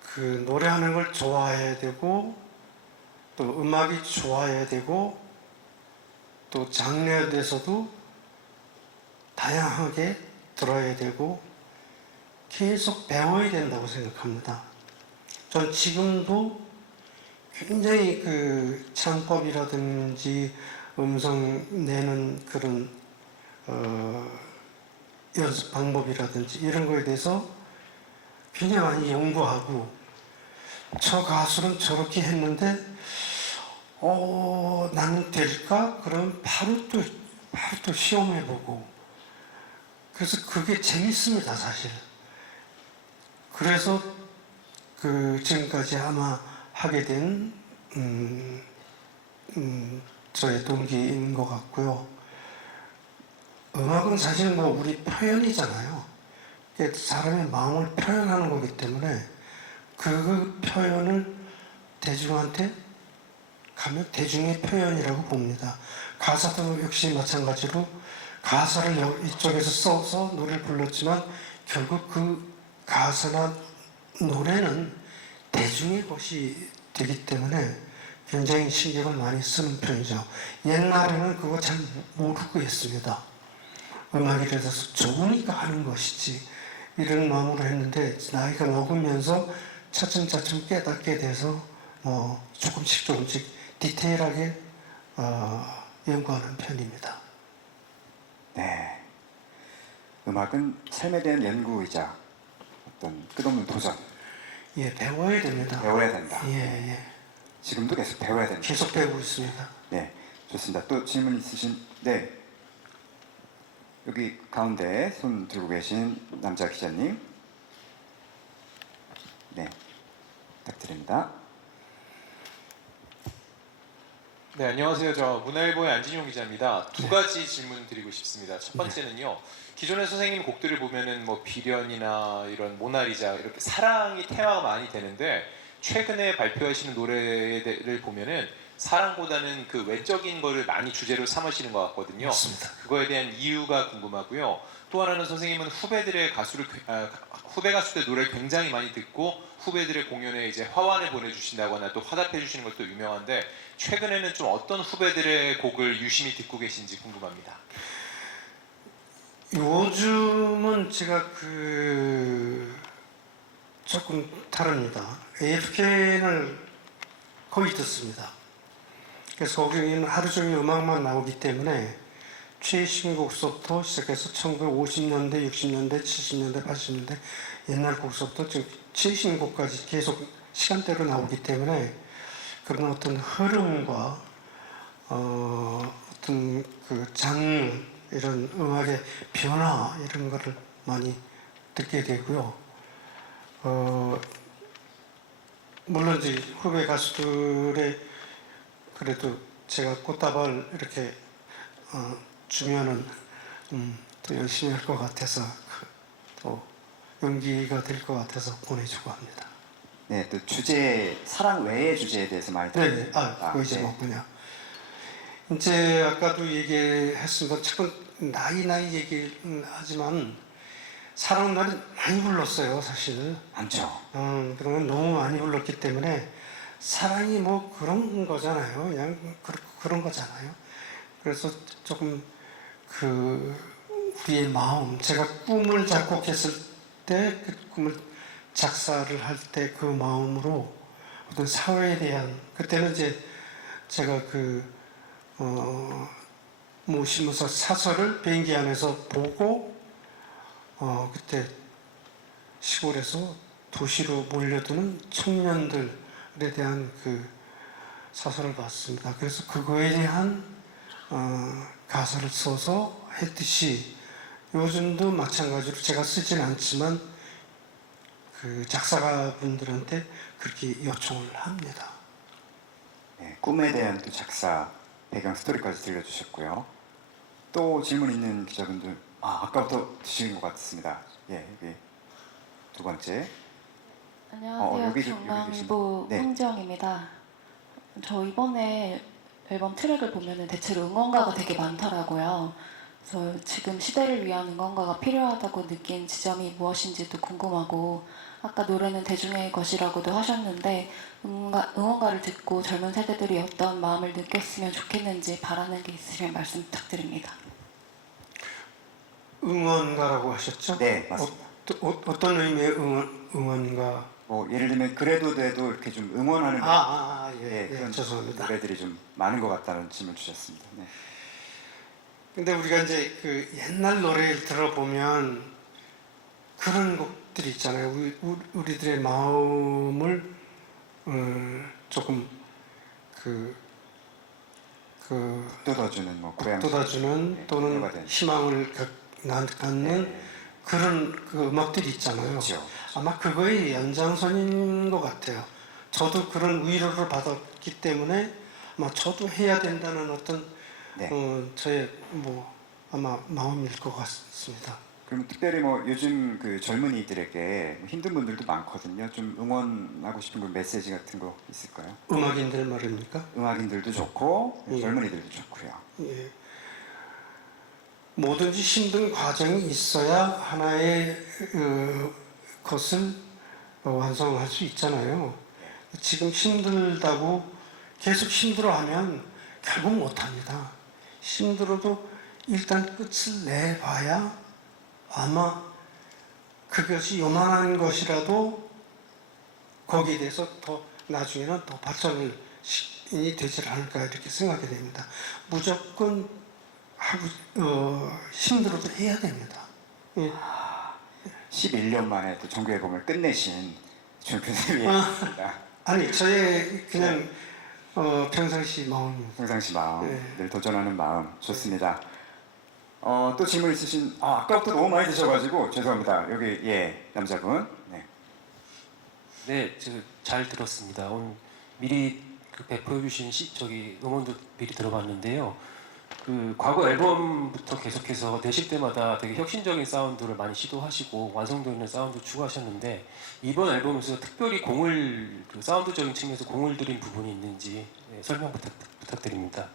그 노래하는 걸 좋아해야 되고, 또 음악이 좋아야 되고, 또 장르에 대해서도 다양하게 들어야 되고, 계속 배워야 된다고 생각합니다. 전 지금도 굉장히 그 창법이라든지 음성 내는 그런 연습 방법이라든지 이런 거에 대해서 굉장히 많이 연구하고, 저 가수는 저렇게 했는데 나는 될까? 그럼 바로 또 시험해보고, 그래서 그게 재밌습니다, 사실. 그래서 지금까지 아마 하게 된 저의 동기인 것 같고요. 음악은 사실 뭐 우리 표현이잖아요. 사람의 마음을 표현하는 거기 때문에 그 표현을 대중한테 가면 대중의 표현이라고 봅니다. 가사도 역시 마찬가지로 가사를 이쪽에서 써서 노래를 불렀지만 결국 그 가사나 노래는 대중의 것이 되기 때문에 굉장히 신경을 많이 쓰는 편이죠. 옛날에는 그거 잘 모르고 했습니다. 음악에 대해서 좋으니까 하는 것이지 이런 마음으로 했는데, 나이가 먹으면서 차츰차츰 깨닫게 돼서 조금씩 디테일하게 연구하는 편입니다. 네. 음악은 삶에 대한 연구이자 어떤 끝없는 도전. 예, 배워야 됩니다. 배워야 된다. 예. 지금도 계속 배워야 된다. 계속 배우고 있습니다. 네, 좋습니다. 또 질문 있으신? 네. 여기 가운데 손 들고 계신 남자 기자님. 네, 부탁드립니다. 네, 안녕하세요. 저 문화일보의 안진용 기자입니다. 두 가지 질문 드리고 싶습니다. 첫 번째는요. 기존의 선생님 곡들을 보면은 뭐 비련이나 이런 모나리자 이렇게 사랑이 테마가 많이 되는데, 최근에 발표하시는 노래를 보면은 사랑보다는 그 외적인 거를 많이 주제로 삼으시는 것 같거든요. 맞습니다. 그거에 대한 이유가 궁금하고요. 또 하나는 선생님은 후배 가수들 노래를 굉장히 많이 듣고 후배들의 공연에 이제 화환을 보내주신다거나 또 화답해 주시는 것도 유명한데, 최근에는 좀 어떤 후배들의 곡을 유심히 듣고 계신지 궁금합니다. 요즘은 제가 조금 다릅니다. AFK를 거의 듣습니다. 그래서 거기는 하루 종일 음악만 나오기 때문에 최신 곡서부터 시작해서 1950년대, 60년대, 70년대, 80년대 옛날 곡서부터 지금 최신 곡까지 계속 시간대로 나오기 때문에 그런 어떤 흐름과 어떤 그 장르 이런 음악의 변화 이런 거를 많이 듣게 되고요. 물론 이제 후배 가수들의 그래도 제가 꽃다발 이렇게 주면은 또 열심히 할 것 같아서 또 용기가 될 것 같아서 보내주고 합니다. 네, 또 주제 사랑 외의 주제에 대해서 많이 네네. 그거 이제 네. 뭐냐. 이제 아까도 얘기했습니다. 자꾸 나이 얘기하지만 사랑 노래 많이 불렀어요, 사실. 많죠. 그러면 너무 많이 불렀기 때문에 사랑이 뭐 그런 거잖아요. 그냥 그런 거잖아요. 그래서 조금 우리의 마음, 제가 꿈을 작곡했을 때 그 꿈을 작사를 할 때 그 마음으로 어떤 사회에 대한 그때는 이제 제가 뭐 신문사 사설을 비행기 안에서 보고 그때 시골에서 도시로 몰려드는 청년들에 대한 사설을 봤습니다. 그래서 그거에 대한 가사를 써서 했듯이 요즘도 마찬가지로 제가 쓰진 않지만 작사가분들한테 그렇게 요청을 합니다. 네, 꿈에 대한 또 작사 배경 스토리까지 들려주셨고요. 또 질문 있는 기자분들 아까부터 드시는 것 같습니다. 예, 여기 두 번째. 안녕하세요. 여기 중앙일보 네. 홍지영입니다. 저 이번에 앨범 트랙을 보면은 대체로 응원가가 되게 많더라고요. 그래서 지금 시대를 위한 응원가가 필요하다고 느낀 지점이 무엇인지도 궁금하고, 아까 노래는 대중의 것이라고도 하셨는데 응원가를 듣고 젊은 세대들이 어떤 마음을 느꼈으면 좋겠는지 바라는 게 있으시면 말씀 부탁드립니다. 응원가라고 하셨죠? 네, 맞습니다. 어떤 의미의 응원가? 뭐 예를 들면 그래도 돼도 이렇게 좀 응원하는 예, 그런 죄송합니다. 노래들이 좀 많은 것 같다는 질문 주셨습니다. 네. 근데 우리가 이제 옛날 노래를 들어보면 그런 곡들이 있잖아요. 우리들의 마음을 조금 돋아주는 뭐 고향 돋아주는 네, 또는 노래가 된. 희망을 갖는 네. 그런 음악들이 있잖아요. 그렇죠. 아마 그거의 연장선인 것 같아요. 저도 그런 위로를 받았기 때문에 아마 저도 해야 된다는 어떤 네. 저의 아마 마음일 것 같습니다. 그럼 특별히 뭐 요즘 그 젊은이들에게 힘든 분들도 많거든요. 좀 응원하고 싶은 그 메시지 같은 거 있을까요? 음악인들 말입니까? 음악인들도 좋고 예. 젊은이들도 좋고요. 예. 뭐든지 힘든 과정이 있어야 하나의 것을 완성할 수 있잖아요. 지금 힘들다고 계속 힘들어하면 결국 못합니다. 힘들어도 일단 끝을 내봐야 아마 그것이 요만한 것이라도 거기에 대해서 더 나중에는 더 발전이 되지 않을까 이렇게 생각이 됩니다. 무조건 힘들어도 해야 됩니다. 예. 11년 만에 또 정규 앨범을 끝내신 조용필님이었습니다. 아니 저의 그냥 평상시 마음입니다. 평상시 마음, 네. 늘 도전하는 마음 좋습니다. 또 질문 있으신 아까부터 너무 많이 드셔가지고 죄송합니다. 여기 남자분. 네. 네, 잘 들었습니다. 오늘 미리 배포해 주신 음원도 미리 들어봤는데요. 과거 앨범부터 계속해서 내실 때마다 되게 혁신적인 사운드를 많이 시도하시고 완성도 있는 사운드 추구하셨는데 이번 앨범에서 특별히 사운드적인 측면에서 공을 들인 부분이 있는지 설명 부탁드립니다.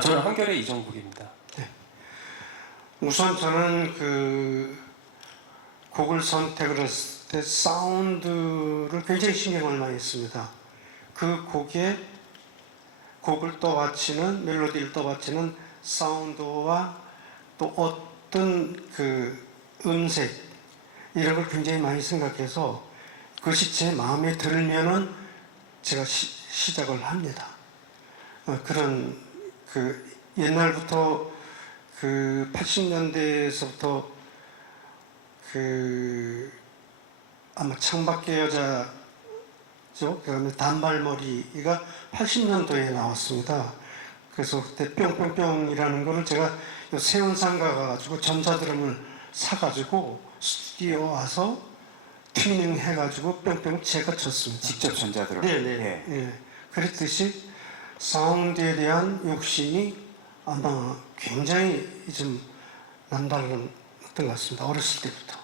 저는 한결의 이정국입니다. 우선 저는 곡을 선택을 했을 때 사운드를 굉장히 신경을 많이 했습니다. 그 곡을 떠받치는 멜로디를 떠받치는 사운드와 또 어떤 그 음색 이런 걸 굉장히 많이 생각해서 그것이 제 마음에 들면은 제가 시작을 합니다. 그런 그 옛날부터 그 80년대에서부터 그 아마 창밖의 여자죠. 그다음에 단발머리가 80년도에 나왔습니다. 그래서 그때 뿅뿅뿅이라는 거를 제가 세운상 가가지고 전자드럼을 사가지고 스튜디오 와서 튜닝 해가지고 뿅뿅 제가 쳤습니다. 직접 전자들어. 네네. 예. 그랬듯이 사운드에 대한 욕심이 아마 굉장히 좀 남다른 것 같습니다. 어렸을 때부터.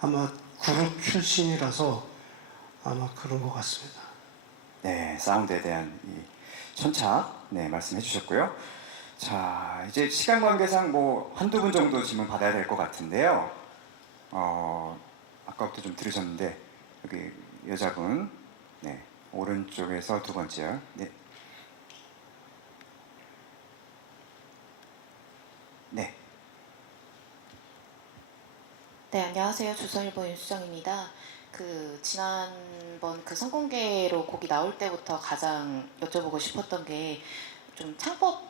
아마 그룹 출신이라서 아마 그런 것 같습니다. 네, 사운드에 대한 이 천착 말씀해 주셨고요. 자, 이제 시간 관계상 뭐 한두 분 정도 질문 받아야 될 것 같은데요. 아까부터 좀 들으셨는데 여기 여자분, 네, 오른쪽에서 두 번째요. 네. 네. 네, 안녕하세요. 조선일보 윤수정입니다. 지난번 선공개로 곡이 나올 때부터 가장 여쭤보고 싶었던 게 좀 창법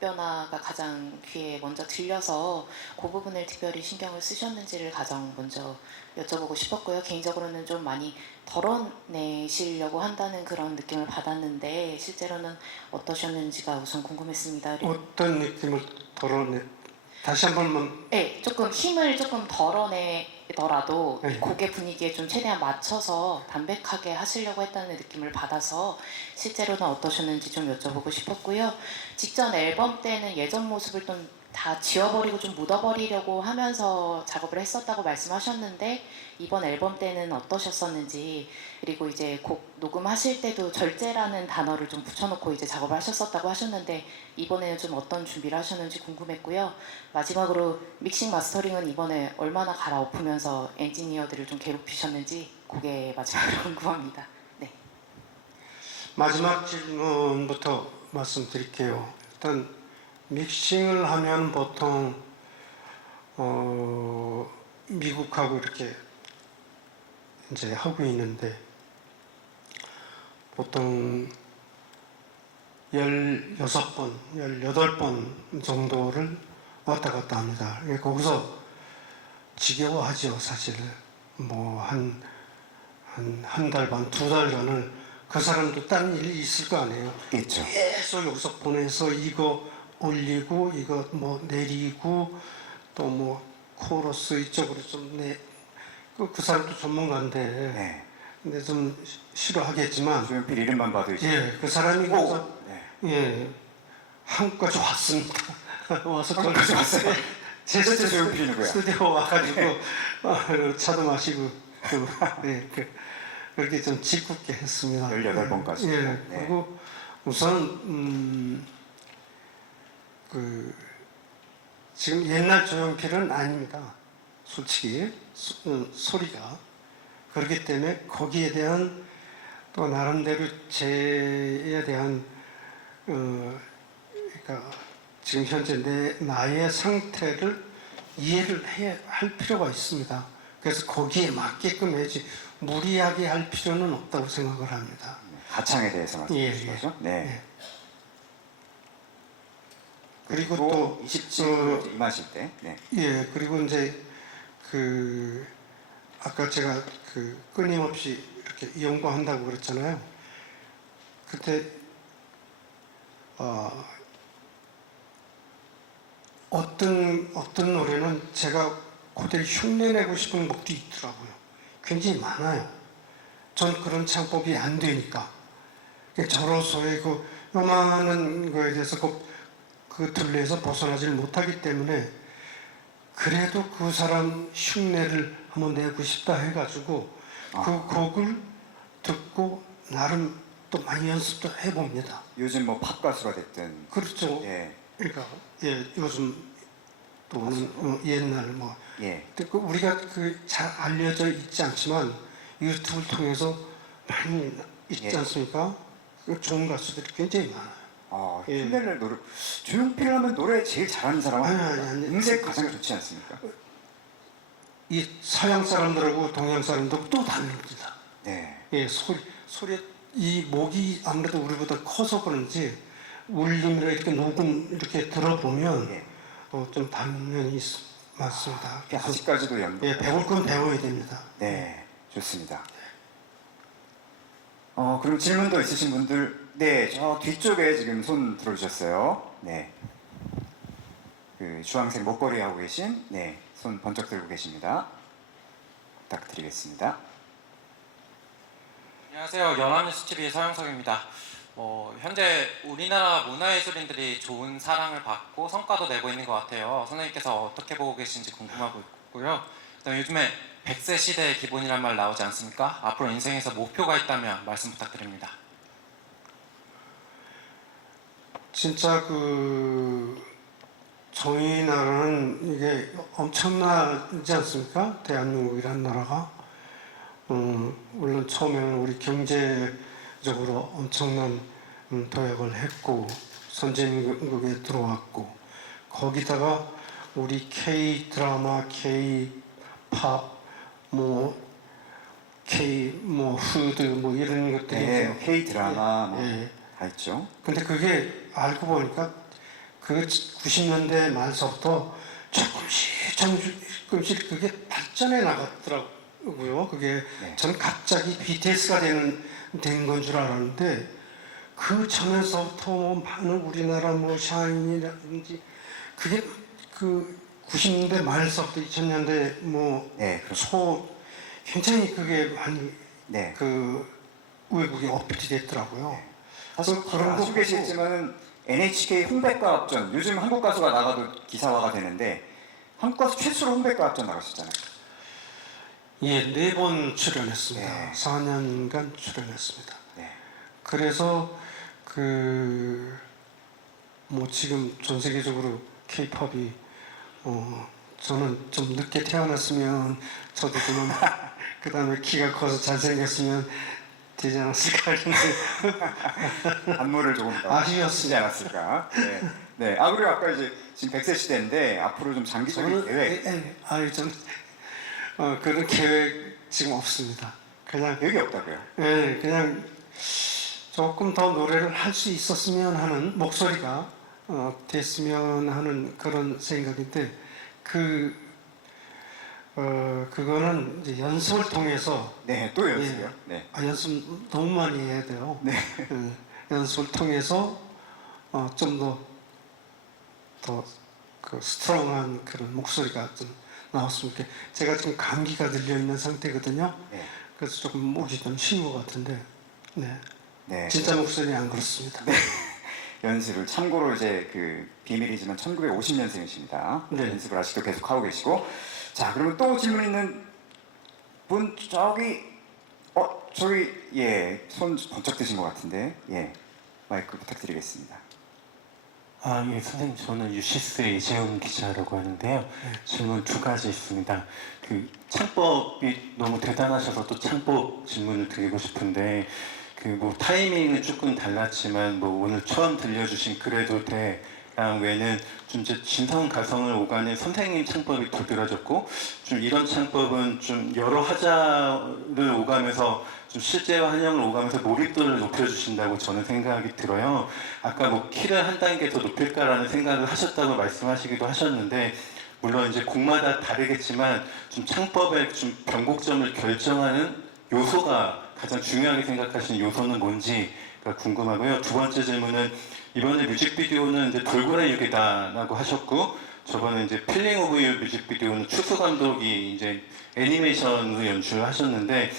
변화가 가장 귀에 먼저 들려서 그 부분을 특별히 신경을 쓰셨는지를 가장 먼저 여쭤보고 싶었고요. 개인적으로는 좀 많이 덜어내시려고 한다는 그런 느낌을 받았는데 실제로는 어떠셨는지가 우선 궁금했습니다. 그리고 어떤 느낌을 덜어내? 다시 한 번만. 네, 조금 힘을 조금 덜어내더라도 네. 곡의 분위기에 좀 최대한 맞춰서 담백하게 하시려고 했다는 느낌을 받아서 실제로는 어떠셨는지 좀 여쭤보고 싶었고요. 직전 앨범 때는 예전 모습을 좀 다 지워버리고 좀 묻어버리려고 하면서 작업을 했었다고 말씀하셨는데 이번 앨범 때는 어떠셨었는지, 그리고 이제 곡 녹음하실 때도 절제라는 단어를 좀 붙여놓고 이제 작업을 하셨었다고 하셨는데 이번에는 좀 어떤 준비를 하셨는지 궁금했고요. 마지막으로 믹싱 마스터링은 이번에 얼마나 갈아엎으면서 엔지니어들을 좀 괴롭히셨는지 그게 마지막으로 궁금합니다. 네. 마지막 질문부터 말씀드릴게요. 일단 믹싱을 하면 보통 미국하고 이렇게 이제 하고 있는데 보통 16번, 18번 정도를 왔다 갔다 합니다. 거기서 지겨워하죠, 사실. 뭐 한 달 반, 두 달간을 그 사람도 다른 일이 있을 거 아니에요. 있죠. 계속 여기서 보내서 이거 올리고 이거 뭐 내리고 또 뭐 코러스 이쪽으로 좀 그 사람도 전문가인데 네. 근데 좀 싫어하겠지만 조용필 이름만 봐도 이제 그 사람이 그래서 네. 한국까지 왔습니다. 와서 한국까지 왔어요? 제 실제 조용필이 누구야? 스튜디오 와가지고 차도 마시고 그렇게 좀 짓궂게 했습니다. 18번까지. 예. 네. 그리고 우선 지금 옛날 조용필은 아닙니다. 솔직히 소리가 그렇기 때문에 거기에 대한 또 나름대로 제에 대한 그러니까 지금 현재 나의 상태를 이해를 할 필요가 있습니다. 그래서 거기에 맞게끔 해야지 무리하게 할 필요는 없다고 생각을 합니다. 가창에 대해서 말씀하신 예, 예. 거죠? 네. 예. 그리고 또 27일 임하실 때, 네. 예, 그리고 이제 아까 제가 끊임없이 이렇게 연구한다고 그랬잖아요. 그때 어떤 노래는 제가 그대로 흉내내고 싶은 곡도 있더라고요. 굉장히 많아요. 전 그런 창법이 안 되니까. 저로서의 요만한 거에 대해서 그 틀에서 벗어나질 못하기 때문에 그래도 그 사람 흉내를 한번 내고 싶다 해가지고 그 곡을 듣고 나름 또 많이 연습도 해봅니다. 요즘 뭐 팝 가수가 됐든. 그렇죠. 예. 그러니까 요즘 또는 옛날 뭐 예. 우리가 잘 알려져 있지 않지만 유튜브를 통해서 많이 있지 예. 않습니까? 좋은 가수들이 굉장히 많아요. 예. 흉내를 노래 조용필 하면 노래 제일 잘하는 사람 아니. 음색 가장 좋지 않습니까? 이 서양 사람들하고 동양 사람들하고 또 다릅니다. 네. 예, 소리 이 목이 아무래도 우리보다 커서 그런지 울림이나 이렇게 녹음 이렇게 들어보면 예. 좀 다른 면이 맞습니다. 그래서 아직까지도 연구. 예, 배울 건 배워야 됩니다. 네, 좋습니다. 그럼 질문도 있으신 분들, 네, 저 뒤쪽에 지금 손 들어주셨어요. 네, 그 주황색 목걸이 하고 계신, 네, 손 번쩍 들고 계십니다. 부탁드리겠습니다. 안녕하세요. 연합뉴스 TV 서영석입니다. 현재 우리나라 문화예술인들이 좋은 사랑을 받고 성과도 내고 있는 것 같아요. 선생님께서 어떻게 보고 계신지 궁금하고 있고요. 그다음에 요즘에 100세 시대의 기본이란 말 나오지 않습니까? 앞으로 인생에서 목표가 있다면 말씀 부탁드립니다. 진짜 저희 나라는 이게 엄청나지 않습니까? 대한민국이라는 나라가 물론 처음에는 우리 경제적으로 엄청난 도약을 했고 선진국에 들어왔고 거기다가 우리 K 드라마, K 팝, K 후드 이런 것들이 네, K 드라마 예. 다 있죠. 근데 그게 알고 보니까 그 90년대 말서부터 조금씩 그게 발전해 나갔더라고요. 그게 네. 저는 갑자기 BTS가 된 건 줄 알았는데 그 전에서부터 많은 우리나라 샤인이라든지 그게 그 90년대 말서부터 2000년대 네, 그렇죠. 초 굉장히 그게 많이 네. 외국에 어필이 됐더라고요. 사실 그런 거 아시고 계시겠지만 NHK 홍백과 합전 요즘 한국 가수가 나가도 기사화가 되는데 한국 가수 최초로 홍백과 합전 나가셨잖아요. 예, 4번 출연했습니다. 네. 4년간 출연했습니다. 네. 그래서 지금 전 세계적으로 K-팝이 저는 좀 늦게 태어났으면 저도 좀 그다음에 키가 커서 잘생겼으면 되지 않았을까 이런 안무를 조금 더 아쉬웠습니다. 쓰지 않았을까. 네. 네. 그리고 아까 이제 지금 100세 시대인데 앞으로 좀 장기적인 계획. 저는 그런 계획 지금 없습니다. 그냥 계획이 없다고요? 예, 그냥 조금 더 노래를 할 수 있었으면 하는 목소리가 됐으면 하는 그런 생각인데 그거는 이제 연습을 통해서 네, 또 연습이요. 네. 연습 너무 많이 해야 돼요. 네. 연습을 통해서 좀 더 스트롱한 그런 목소리가 좀 나왔으면 좋겠. 제가 지금 감기가 들려 있는 상태거든요. 네. 그래서 조금 목이 좀 쉰 것 같은데, 네. 네. 진짜 목소리 안 그렇습니다. 연습을 참고로 이제 그 비밀이지만 1950년생이십니다. 네. 연습을 아직도 계속 하고 계시고. 자, 그러면 또 질문 있는 분 저기 손 번쩍 드신 것 같은데 마이크 부탁드리겠습니다. 예, 선생님, 저는 유시스의 이재훈 기자라고 하는데요. 질문 2가지 있습니다. 그 창법이 너무 대단하셔서 또 창법 질문을 드리고 싶은데 타이밍은 조금 달랐지만 오늘 처음 들려주신 그래도 돼랑 외에는 좀 이제 진성 가성을 오가는 선생님 창법이 도드라졌고 좀 이런 창법은 좀 여러 화자를 오가면서 좀 실제와 한영을 오가면서 몰입도를 높여주신다고 저는 생각이 들어요. 아까 키를 한 단계 더 높일까라는 생각을 하셨다고 말씀하시기도 하셨는데 물론 이제 곡마다 다르겠지만 좀 창법의 좀 변곡점을 결정하는 요소가 가장 중요하게 생각하시는 요소는 뭔지가 궁금하고요. 2번째 질문은 이번에 뮤직비디오는 이제 돌고래 유기다라고 하셨고 저번에 이제 필링 오브 유 뮤직비디오는 추수 감독이 이제 애니메이션으로 연출하셨는데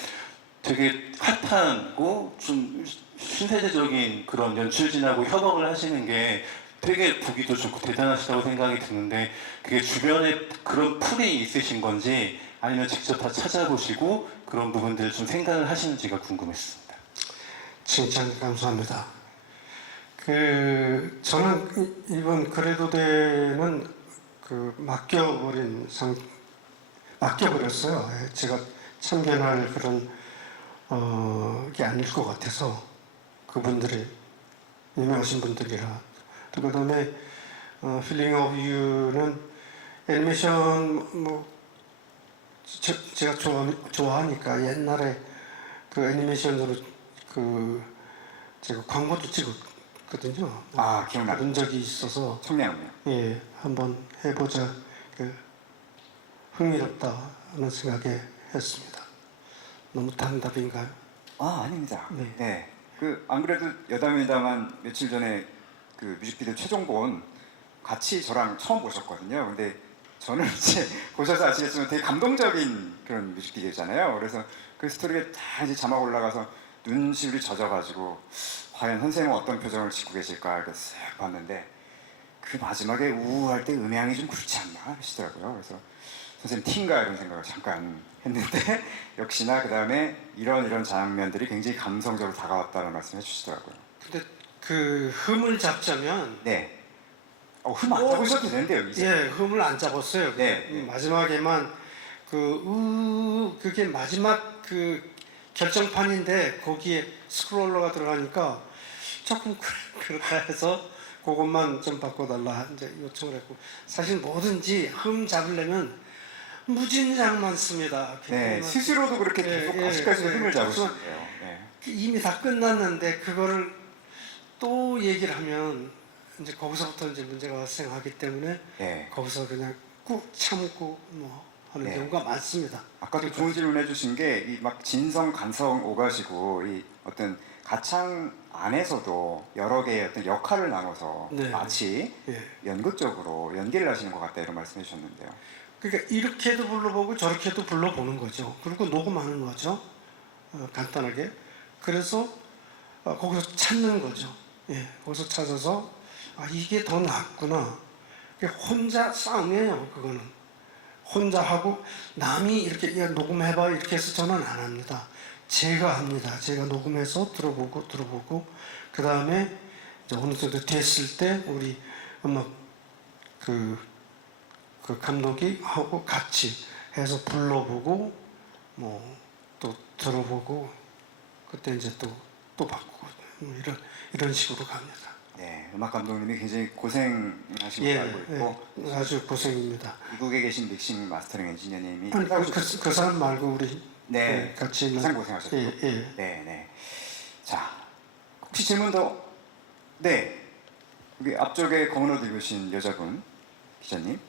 되게 핫하고 좀 신세대적인 그런 연출진하고 협업을 하시는 게 되게 보기도 좋고 대단하시다고 생각이 드는데 그게 주변에 그런 풀이 있으신 건지 아니면 직접 다 찾아보시고 그런 부분들 좀 생각을 하시는지가 궁금했습니다. 칭찬 감사합니다. 저는 이번 그래도 돼는 맡겨버렸어요. 제가 참견할 그런 게 아닐 것 같아서 그분들이 유명하신 분들이라. 또 그다음에 필링 오브 유는 애니메이션 뭐 제가 좋아하니까 옛날에 그 애니메이션으로 그 제가 광고도 찍었거든요. 아, 기억나요. 그런 적이 있어서 청량이요. 예, 한번 해보자. 흥미롭다는 생각에 했습니다. 너무 단답인가요? 아, 아닙니다. 네. 네. 그 안 그래도 여담입니다만 며칠 전에 그 뮤직비디오 최종본 같이 저랑 처음 보셨거든요. 근데 저는 이제 보셔서 아시겠지만 되게 감동적인 그런 뮤직비디오잖아요. 그래서 그 스토리가 다 이제 자막 올라가서 눈시울이 젖어가지고 과연 선생님은 어떤 표정을 짓고 계실까 이렇게 쓱 봤는데 그 마지막에 우할 때 음향이 좀 그렇지 않나 하시더라고요. 그래서 선생님 티인가 이런 생각을 잠깐 했는데 역시나 그 다음에 이런 장면들이 굉장히 감성적으로 다가왔다는 말씀 해주시더라고요. 근데 그 흠을 잡자면 네. 흠 안 잡으셔도 되는데요, 이제. 예, 흠을 안 잡았어요. 네, 네. 마지막에만 그게 마지막 그 결정판인데 거기에 스크롤러가 들어가니까 조금 그렇다 해서 그것만 좀 바꿔달라 이제 요청을 했고 사실 뭐든지 흠 잡으려면 무진장 많습니다. 네, 스스로도 그렇게 계속 아직까지도 흠을 그렇지만 잡으시는데요. 네. 이미 다 끝났는데 그거를 또 얘기를 하면 이제 거기서부터 이제 문제가 발생하기 때문에 네. 거기서 그냥 꾹 참고 뭐 하는 네. 경우가 많습니다. 아까도 좋은 질문 해주신 게 이 막 진성 감성 오가시고 이 어떤 가창 안에서도 여러 개의 어떤 역할을 나눠서 네. 마치 예. 연극적으로 연기를 하시는 것 같다 이런 말씀해 주셨는데요. 그러니까 이렇게도 불러보고 저렇게도 불러보는 거죠. 그리고 녹음하는 거죠. 간단하게. 그래서 거기서 찾는 거죠. 예, 거기서 찾아서 이게 더 낫구나. 혼자 싸움이에요. 그거는 혼자 하고 남이 이렇게 야, 녹음해봐 이렇게 해서 저는 안 합니다. 제가 합니다. 제가 녹음해서 들어보고 그 다음에 어느 정도 됐을 때 우리 음악 그 감독이 하고 같이 해서 불러보고 뭐 또 들어보고 그때 이제 또 바꾸고 이런 식으로 갑니다. 네, 음악 감독님이 굉장히 고생하신 걸로 알고 있고 아주 고생입니다. 미국에 계신 믹싱 마스터링 엔지니어님이 아니, 그 사람 말고 우리 네, 같이 가장 고생하셨죠. 예. 네, 네. 자, 혹시 질문 더? 네, 여기 앞쪽에 검은 옷 입으신 여자분 기자님.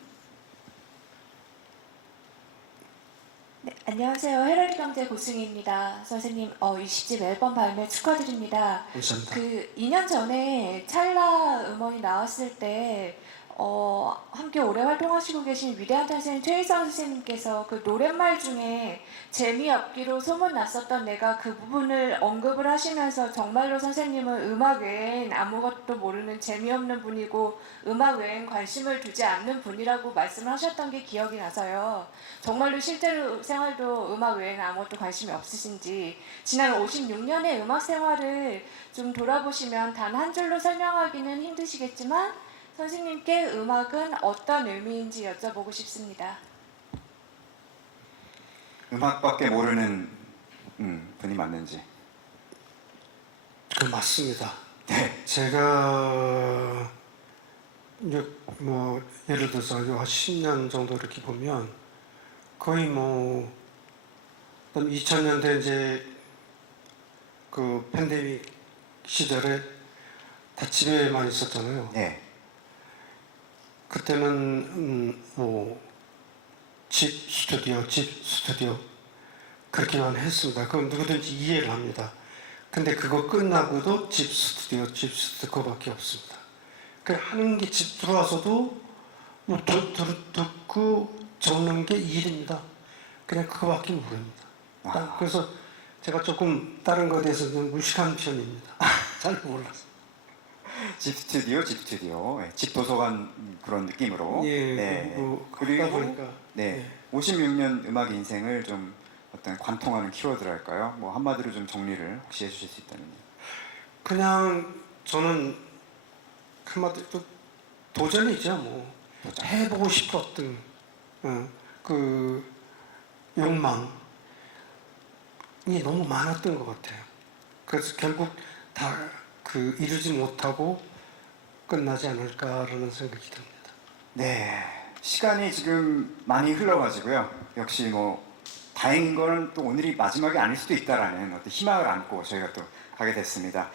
네, 안녕하세요. 헤럴드 경제 고승희입니다. 선생님, 20집 앨범 발매 축하드립니다. 감사합니다. 그 2년 전에 찰나 음원이 나왔을 때 함께 오래 활동하시고 계신 위대한 선생님 최희성 선생님께서 그 노랫말 중에 재미없기로 소문났었던 내가 그 부분을 언급을 하시면서 정말로 선생님은 음악 외엔 아무것도 모르는 재미없는 분이고 음악 외엔 관심을 두지 않는 분이라고 말씀을 하셨던 게 기억이 나서요. 정말로 실제로 생활도 음악 외에는 아무것도 관심이 없으신지 지난 56년의 음악 생활을 좀 돌아보시면 단 한 줄로 설명하기는 힘드시겠지만 선생님께 음악은 어떤 의미인지 여쭤보고 싶습니다. 음악밖에 모르는 분이 맞는지. 맞습니다. 네. 제가 뭐 예를 들어서 한 10년 정도 이렇게 보면 거의 뭐 2000년대 이제 그 팬데믹 시절에 다 집에만 있었잖아요. 네. 그때는 뭐 집 스튜디오 그렇게만 했습니다. 그건 누구든지 이해를 합니다. 근데 그거 끝나고도 집 스튜디오 그거밖에 없습니다. 그 하는 게 집 들어와서도 뭐 듣고 적는 게 일입니다. 그냥 그거밖에 모릅니다. 그래서 제가 조금 다른 거에 대해서 좀 무식한 편입니다. 잘 몰라서. 집 스튜디오, 네, 집 도서관 그런 느낌으로. 예, 네. 뭐 그리고 보니까 네, 56년 음악 인생을 좀 어떤 관통하는 키워드랄까요? 뭐 한마디로 좀 정리를 혹시 해주실 수 있다면요. 그냥 저는 한마디로 도전이죠. 뭐 해보고 싶었던 그 욕망이 너무 많았던 것 같아요. 그래서 결국 다 이루지 못하고 끝나지 않을까라는 생각이 듭니다. 네, 시간이 지금 많이 흘러가지고요. 역시 뭐 다행인 거는 또 오늘이 마지막이 아닐 수도 있다라는 어떤 희망을 안고 저희가 또 가게 됐습니다.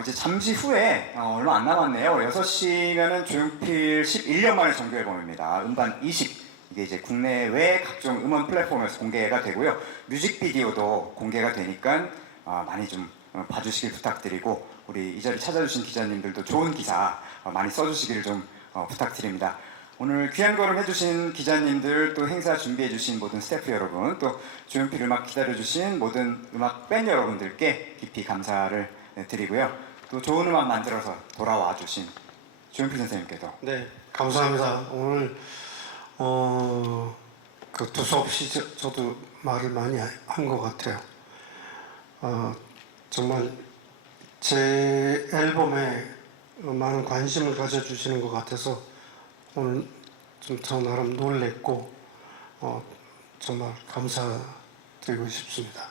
이제 잠시 후에 얼마 안 남았네요. 6시면은 조용필 11년 만의 정규 앨범입니다. 음반 20. 이게 이제 국내외 각종 음원 플랫폼에서 공개가 되고요. 뮤직비디오도 공개가 되니까 많이 좀 봐주시길 부탁드리고, 우리 이 자리 찾아주신 기자님들도 좋은 기사 많이 써주시기를 좀 부탁드립니다. 오늘 귀한 걸음 해주신 기자님들, 또 행사 준비해주신 모든 스태프 여러분, 또 조용필 음악 기다려주신 모든 음악 팬 여러분들께 깊이 감사를 드리고요. 또 좋은 음악 만들어서 돌아와 주신 조용필 선생님께도 네, 감사합니다. 오늘 그 두서없이 저도 말을 많이 한 것 같아요. 정말 제 앨범에 많은 관심을 가져주시는 것 같아서 오늘 좀 저 나름 놀랬고 정말 감사드리고 싶습니다.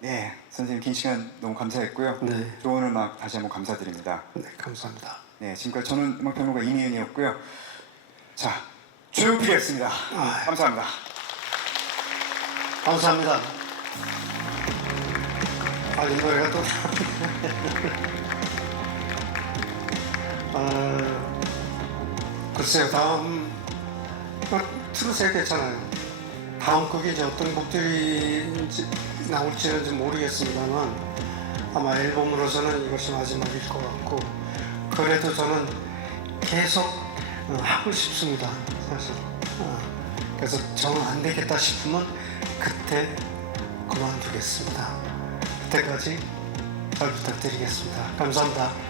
네, 선생님 긴 시간 너무 감사했고요. 네, 좋은 음악 다시 한번 감사드립니다. 네, 감사합니다. 네, 지금까지 저는 음악평론가 이미윤이었고요. 자, 조용필이었습니다. 감사합니다. 감사합니다. 이 노래가 또 글쎄요, 다음 틀으세요. 괜찮아요. 다음 곡이 이제 어떤 곡들이 나올지는 좀 모르겠습니다만 아마 앨범으로서는 이것이 마지막일 것 같고, 그래도 저는 계속 하고 싶습니다, 사실. 그래서 정 안 되겠다 싶으면 그때 그만두겠습니다. 그때까지 잘 부탁드리겠습니다. 감사합니다.